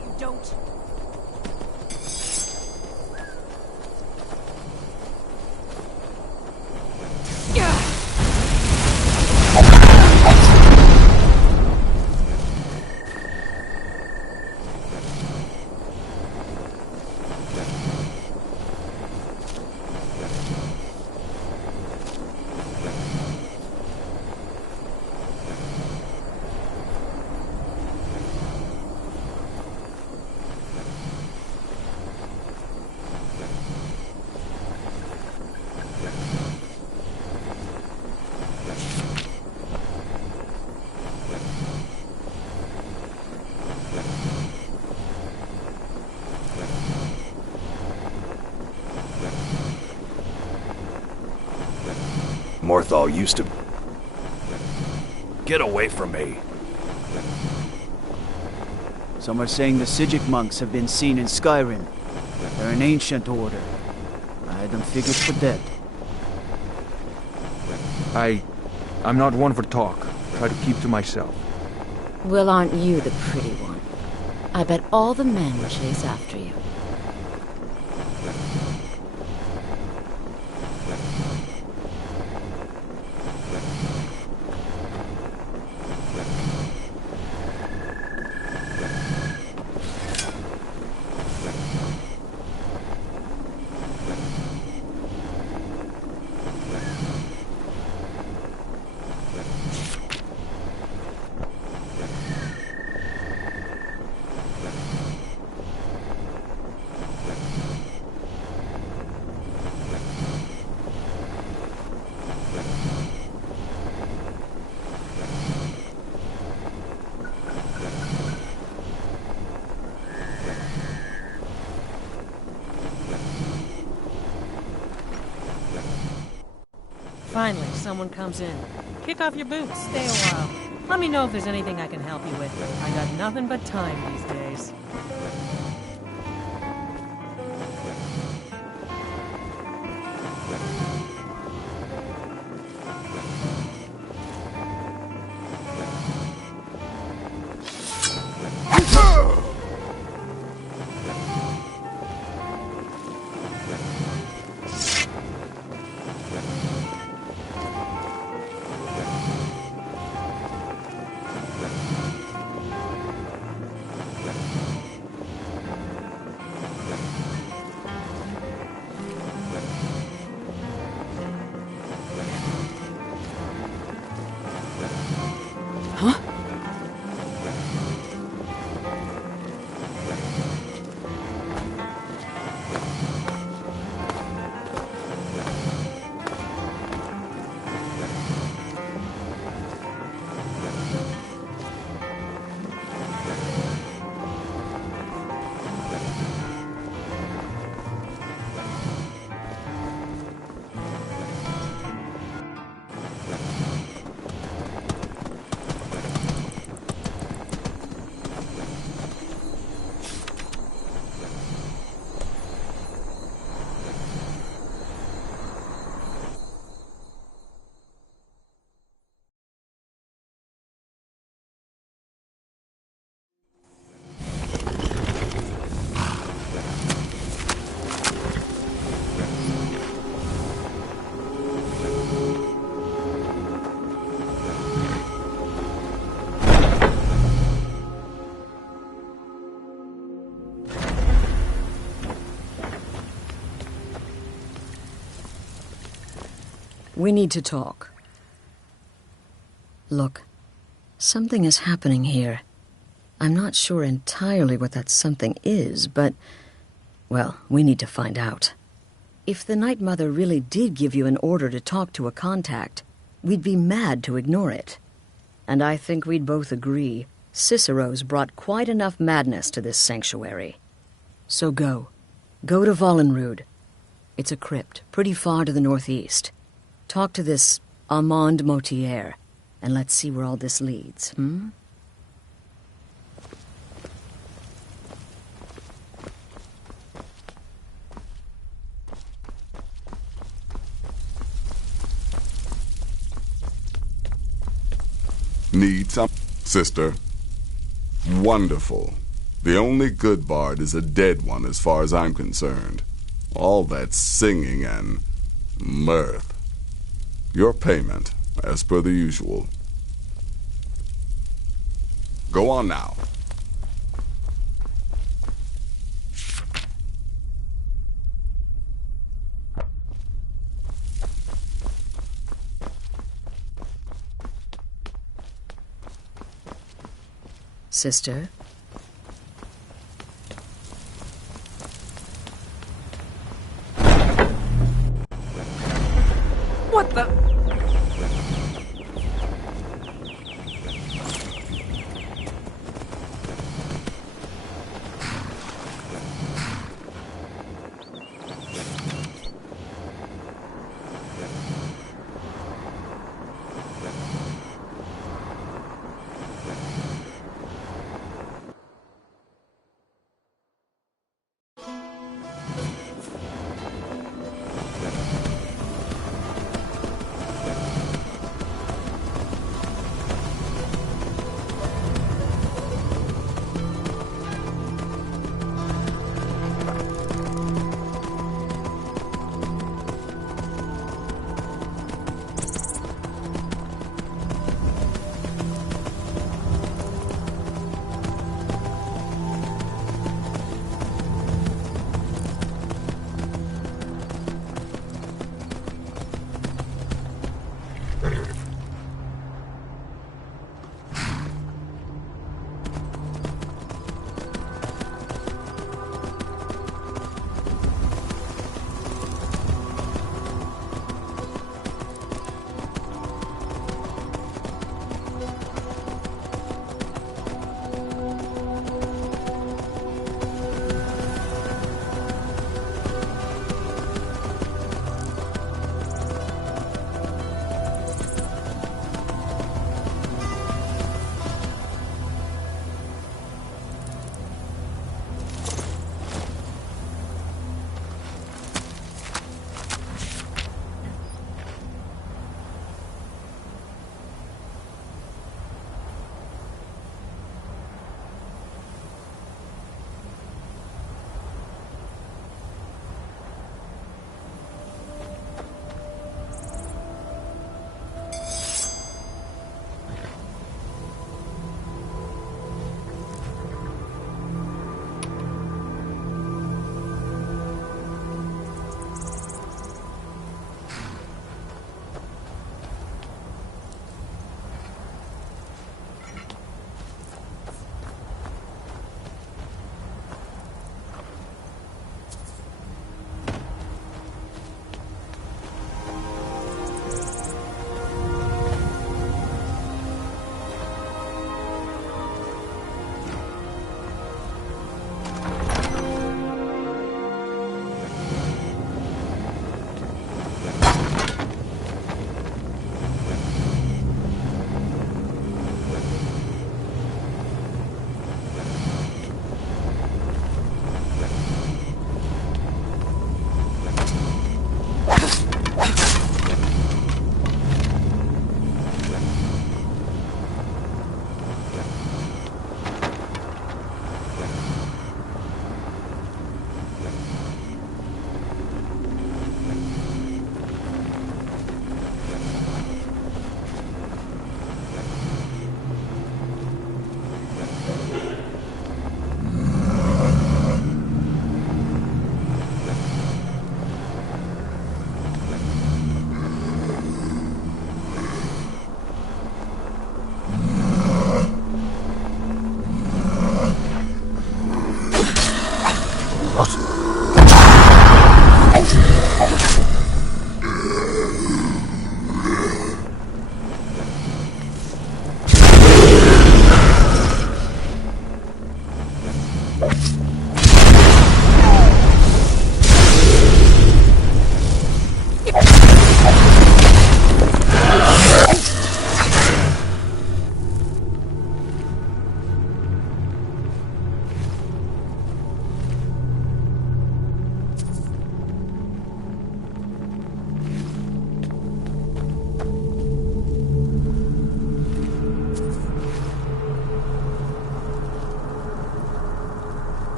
you don't. Morthal used to... Get away from me. Some are saying the Sijic monks have been seen in Skyrim. They're an ancient order. I had them figured for dead. I'm not one for talk. Try to keep to myself. Well, aren't you the pretty one? I bet all the men chase after you. Finally, someone comes in. Kick off your boots, stay a while. Let me know if there's anything I can help you with. I got nothing but time these days. We need to talk. Look, something is happening here. I'm not sure entirely what that something is, but, well, we need to find out. If the Night Mother really did give you an order to talk to a contact, we'd be mad to ignore it. And I think we'd both agree Cicero's brought quite enough madness to this sanctuary. So go. Go to Vollenrud. It's a crypt, pretty far to the northeast. Talk to this Armand Motier, and let's see where all this leads, Need some, sister? Wonderful. The only good bard is a dead one as far as I'm concerned. All that singing and mirth. Your payment, as per the usual. Go on now. Sister? What the?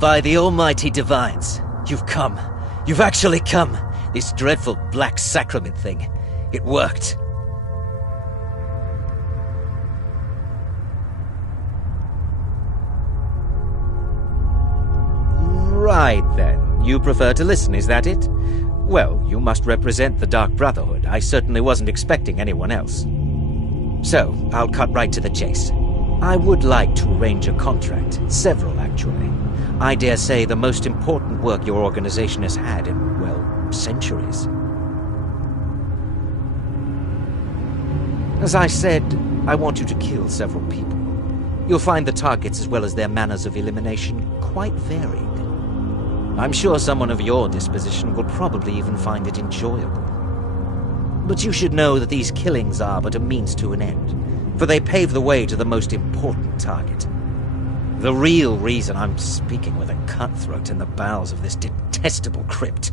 By the almighty divines, you've come. You've actually come. This dreadful black sacrament thing. It worked. Right then. You prefer to listen, is that it? Well, you must represent the Dark Brotherhood. I certainly wasn't expecting anyone else. So, I'll cut right to the chase. I would like to arrange a contract. Several, actually. I dare say the most important work your organization has had in, well, centuries. As I said, I want you to kill several people. You'll find the targets as well as their manners of elimination quite varied. I'm sure someone of your disposition will probably even find it enjoyable. But you should know that these killings are but a means to an end, for they pave the way to the most important target. The real reason I'm speaking with a cutthroat in the bowels of this detestable crypt,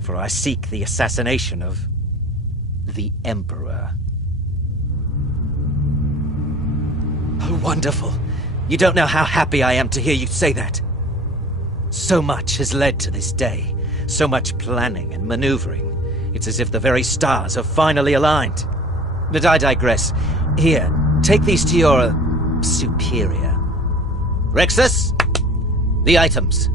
for I seek the assassination of the Emperor. Oh, wonderful. You don't know how happy I am to hear you say that. So much has led to this day. So much planning and maneuvering. It's as if the very stars have finally aligned. But I digress. Here, take these to your superior. Rexus, the items.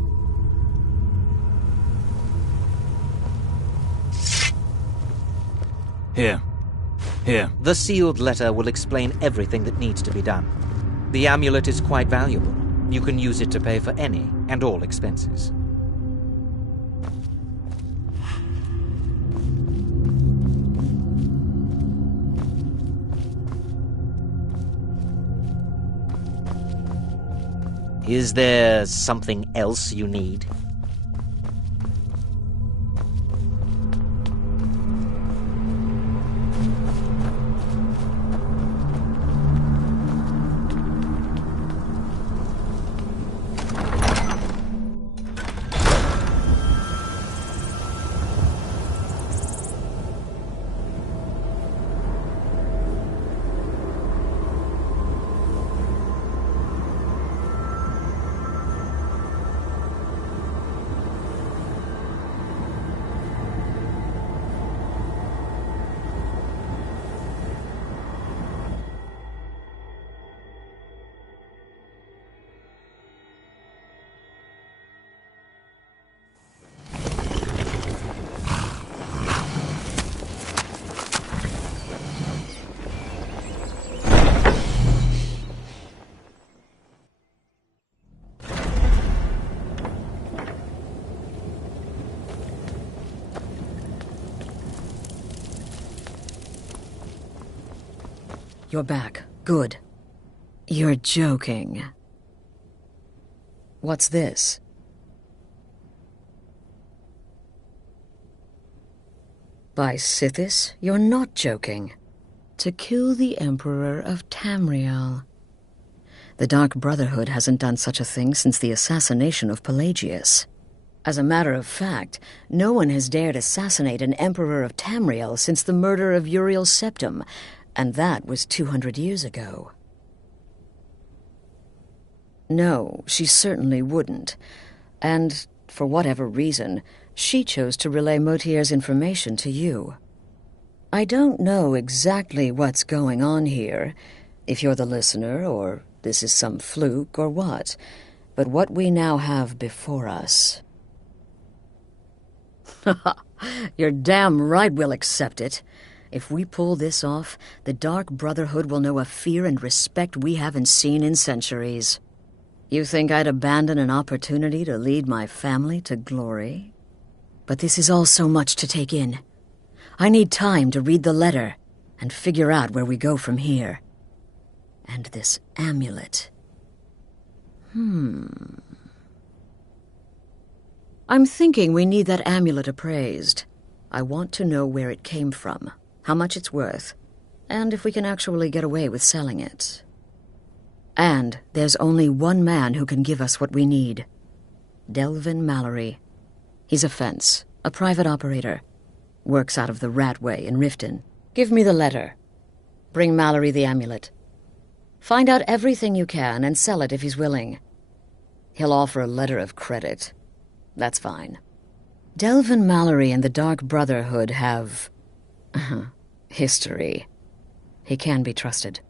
Here. The sealed letter will explain everything that needs to be done. The amulet is quite valuable. You can use it to pay for any and all expenses. Is there something else you need? You're back. Good. You're joking. What's this? By Sithis, you're not joking. To kill the Emperor of Tamriel. The Dark Brotherhood hasn't done such a thing since the assassination of Pelagius. As a matter of fact, no one has dared assassinate an Emperor of Tamriel since the murder of Uriel Septim, and that was 200 years ago. No, she certainly wouldn't. And, for whatever reason, she chose to relay Motier's information to you. I don't know exactly what's going on here, if you're the listener, or this is some fluke, or what. But what we now have before us... You're damn right we'll accept it. If we pull this off, the Dark Brotherhood will know a fear and respect we haven't seen in centuries. You think I'd abandon an opportunity to lead my family to glory? But this is all so much to take in. I need time to read the letter and figure out where we go from here. And this amulet. I'm thinking we need that amulet appraised. I want to know where it came from, how much it's worth, and if we can actually get away with selling it. And there's only one man who can give us what we need. Delvin Mallory. He's a fence, a private operator. Works out of the Ratway in Riften. Give me the letter. Bring Mallory the amulet. Find out everything you can and sell it if he's willing. He'll offer a letter of credit. That's fine. Delvin Mallory and the Dark Brotherhood have... history. He can be trusted.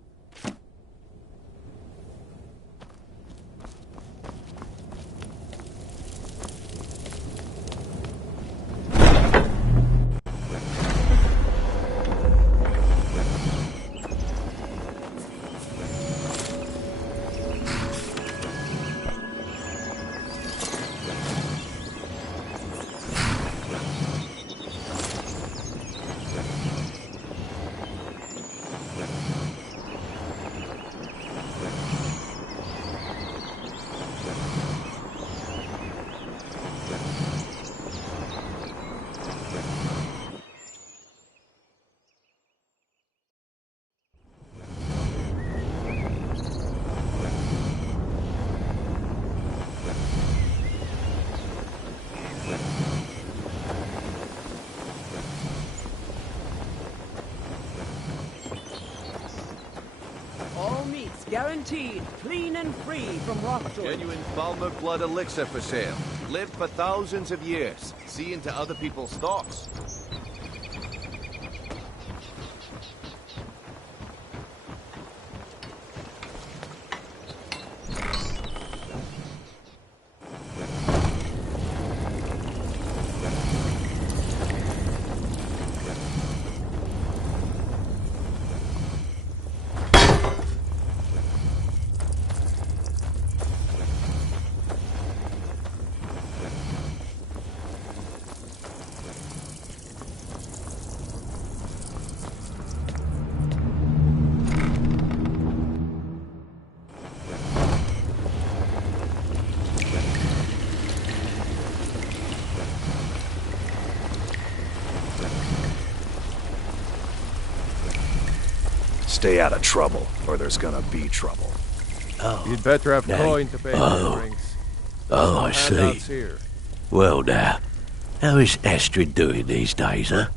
Guaranteed, clean and free from rock soil. Genuine Falmer blood elixir for sale. Live for thousands of years. See into other people's thoughts. Stay out of trouble, or there's gonna be trouble. Oh. You'd better have Now, coin to pay for the drinks. Oh, I Handouts see. here. Well now, how is Astrid doing these days, huh?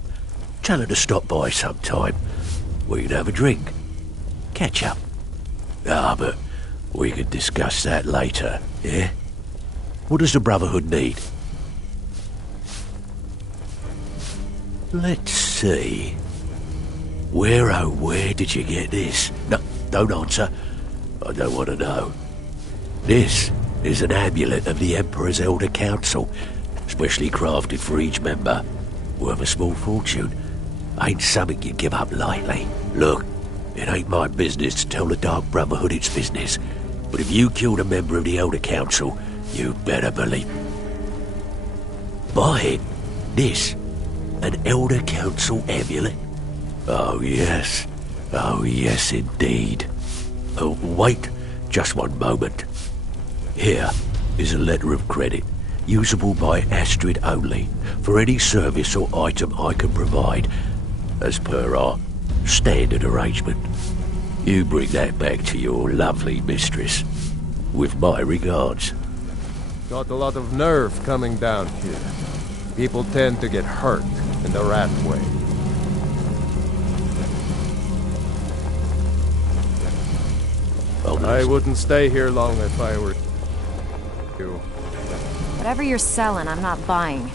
Tell her to stop by sometime. We can have a drink. Catch up. Ah, but we can discuss that later, yeah? What does the Brotherhood need? Let's see. Where did you get this? No, don't answer. I don't want to know. This is an amulet of the Emperor's Elder Council, specially crafted for each member. Worth a small fortune. Ain't something you give up lightly. Look, it ain't my business to tell the Dark Brotherhood its business, but if you killed a member of the Elder Council, you better believe... Buy it. This. An Elder Council amulet. Oh yes indeed. Oh, wait just one moment. Here is a letter of credit, usable by Astrid only, for any service or item I can provide, as per our standard arrangement. You bring that back to your lovely mistress, with my regards. Got a lot of nerve coming down here. People tend to get hurt in the rat way. I wouldn't stay here long if I were you. Whatever you're selling, I'm not buying.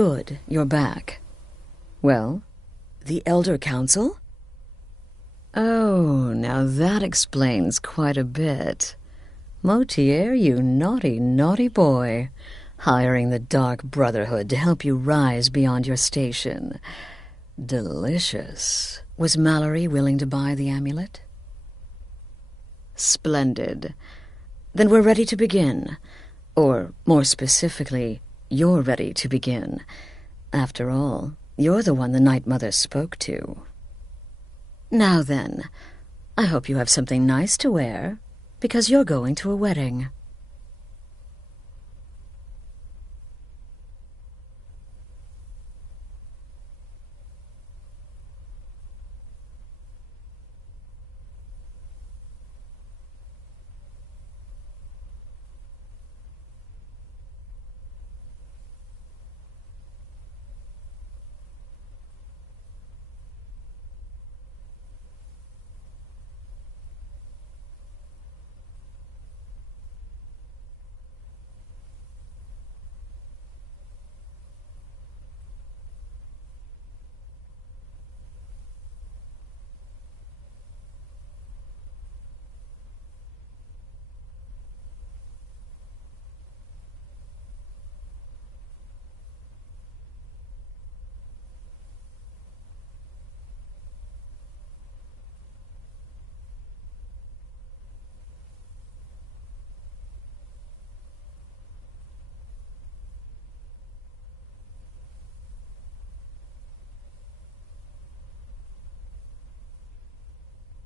Good, you're back. Well, the Elder Council? Oh, now that explains quite a bit. Motier, you naughty, naughty boy. Hiring the Dark Brotherhood to help you rise beyond your station. Delicious. Was Mallory willing to buy the amulet? Splendid. Then we're ready to begin. Or, more specifically, you're ready to begin. After all, you're the one the Night Mother spoke to. Now then, I hope you have something nice to wear, because you're going to a wedding.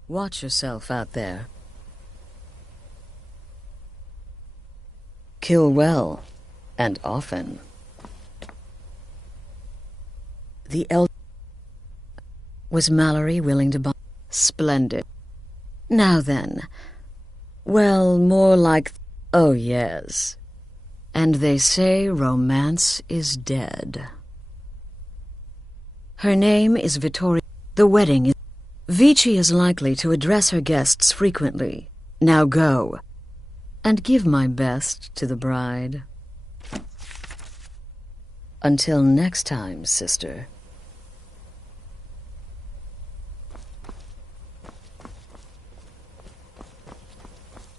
Watch yourself out there. Kill well, and often. The elder... Was Mallory willing to buy? Splendid. Now then. Well, more like... Oh, yes. And they say romance is dead. Her name is Vittoria. The wedding is... Vici is likely to address her guests frequently. Now go, and give my best to the bride. Until next time, sister.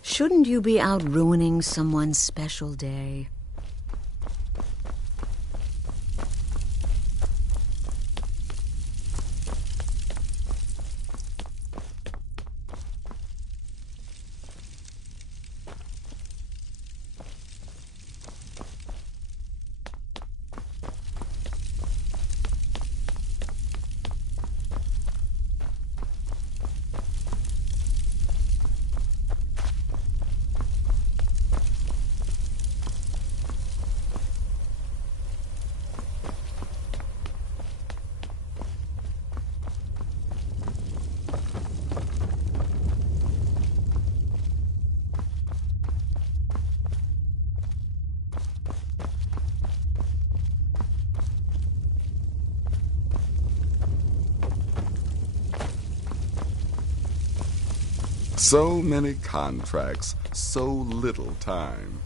Shouldn't you be out ruining someone's special day? So many contracts, so little time.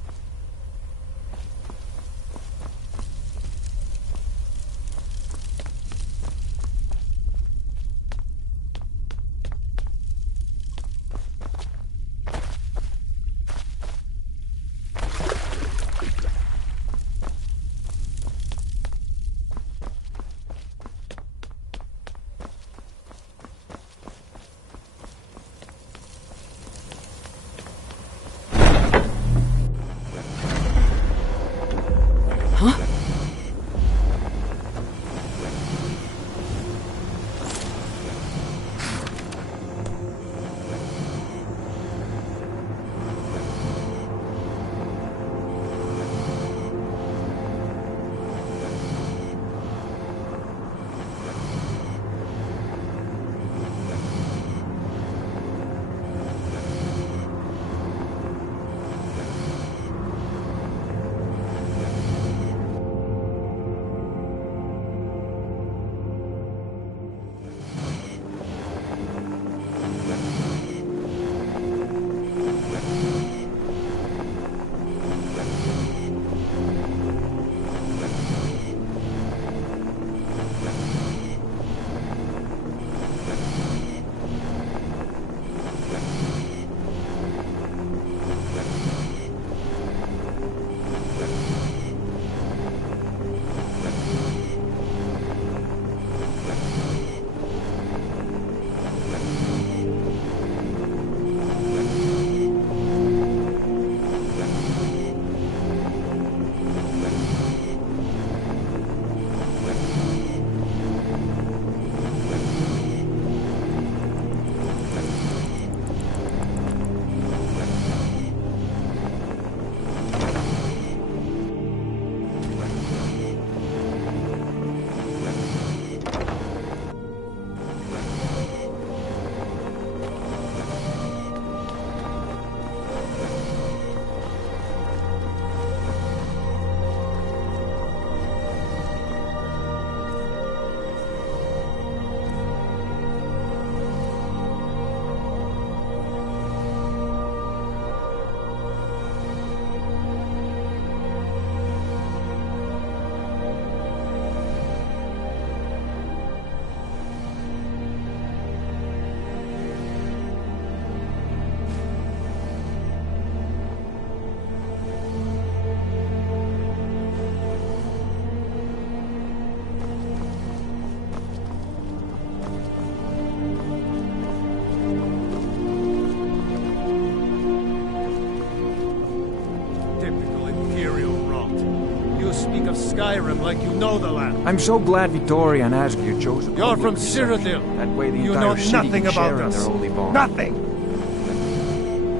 of Skyrim like you know the land. I'm so glad Vittoria and Asgeir chose a You're from public reception. Cyrodiil. That way the You entire know city nothing can share about in us. their holy bond. Nothing!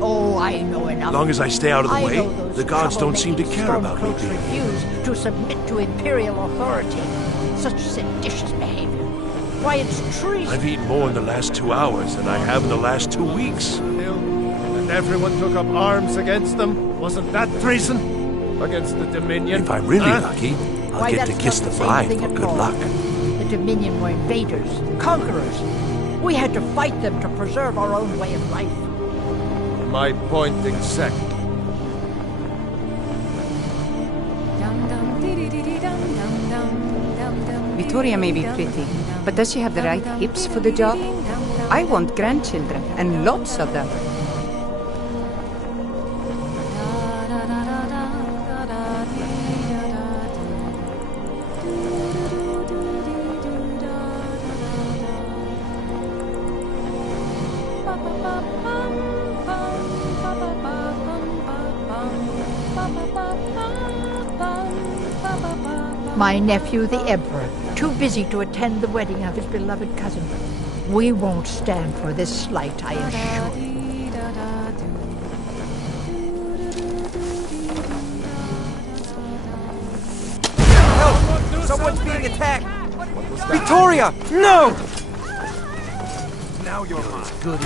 Oh, I know enough. Long as I stay out of the I way, know those the gods don't seem to care about me Stormcloaks being refuse to submit to Imperial authority. Such seditious behavior. Why, it's treason. I've eaten more in the last 2 hours than I have in the last 2 weeks. And everyone took up arms against them. Wasn't that treason? Against the Dominion? If I'm really Huh? lucky, I'll Why, get to that's kiss not the the same bride thing for at good all. luck. The Dominion were invaders, conquerors. We had to fight them to preserve our own way of life. My point exactly. Vittoria may be pretty, but does she have the right hips for the job? I want grandchildren, and lots of them. My nephew, the Emperor, too busy to attend the wedding of his beloved cousin. We won't stand for this slight, I assure you. Help! Someone's being attacked! Victoria! No! Now you're mine. Good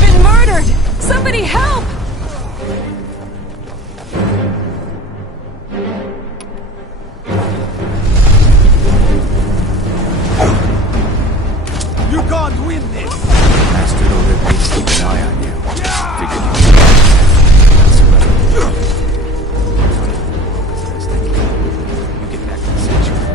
Been murdered! Somebody help! You can't win this! Master ordered me to keep an eye on you. Figured you get back to the sanctuary.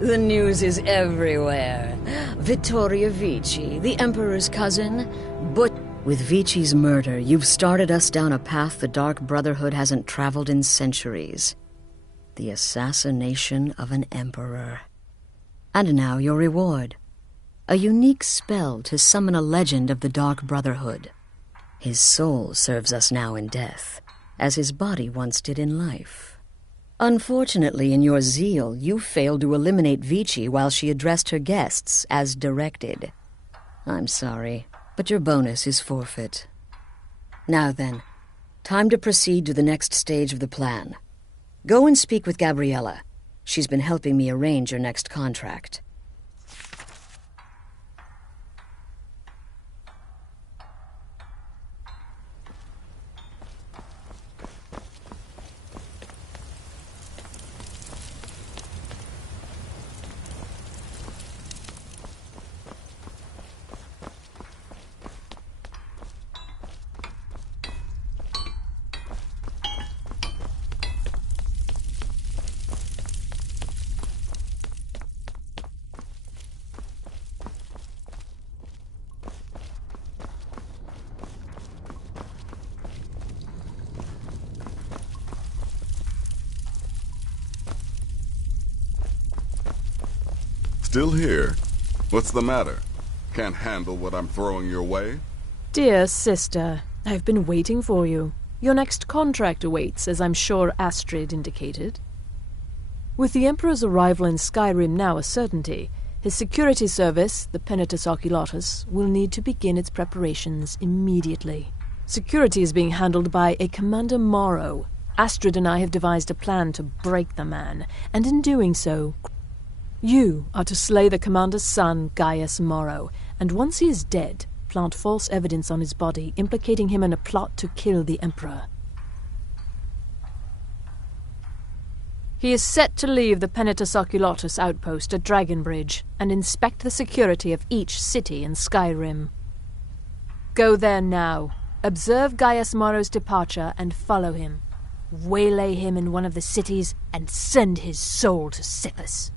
The news is everywhere. Vittoria Vici, the Emperor's cousin, but with Vici's murder, you've started us down a path the Dark Brotherhood hasn't traveled in centuries. The assassination of an Emperor. And now your reward. A unique spell to summon a legend of the Dark Brotherhood. His soul serves us now in death, as his body once did in life. Unfortunately, in your zeal, you failed to eliminate Vici while she addressed her guests as directed. I'm sorry, but your bonus is forfeit. Now then, time to proceed to the next stage of the plan. Go and speak with Gabriella. She's been helping me arrange your next contract. Still here? What's the matter? Can't handle what I'm throwing your way? Dear sister, I've been waiting for you. Your next contract awaits, as I'm sure Astrid indicated. With the Emperor's arrival in Skyrim now a certainty, his security service, the Penitus Oculatus, will need to begin its preparations immediately. Security is being handled by a Commander Morrow. Astrid and I have devised a plan to break the man, and in doing so, you are to slay the Commander's son, Gaius Morrow, and once he is dead, plant false evidence on his body, implicating him in a plot to kill the Emperor. He is set to leave the Penitus Oculatus outpost at Dragonbridge and inspect the security of each city in Skyrim. Go there now, observe Gaius Morrow's departure and follow him. Waylay him in one of the cities and send his soul to Sithis.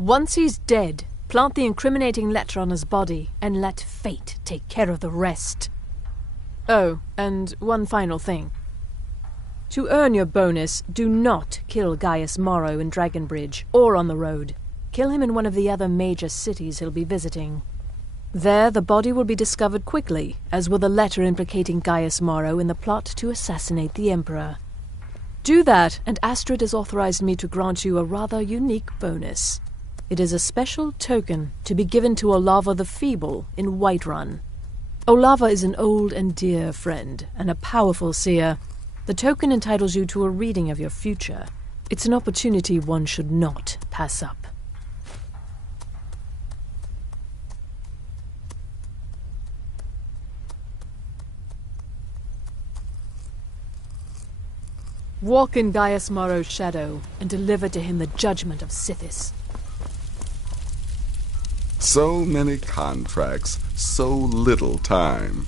Once he's dead, plant the incriminating letter on his body and let fate take care of the rest. Oh, and one final thing. To earn your bonus, do not kill Gaius Morrow in Dragonbridge or on the road. Kill him in one of the other major cities he'll be visiting. There, the body will be discovered quickly, as will the letter implicating Gaius Morrow in the plot to assassinate the Emperor. Do that, and Astrid has authorized me to grant you a rather unique bonus. It is a special token to be given to Olava the Feeble in Whiterun. Olava is an old and dear friend, and a powerful seer. The token entitles you to a reading of your future. It's an opportunity one should not pass up. Walk in Gaius Morrow's shadow and deliver to him the judgment of Sithis. So many contracts, so little time.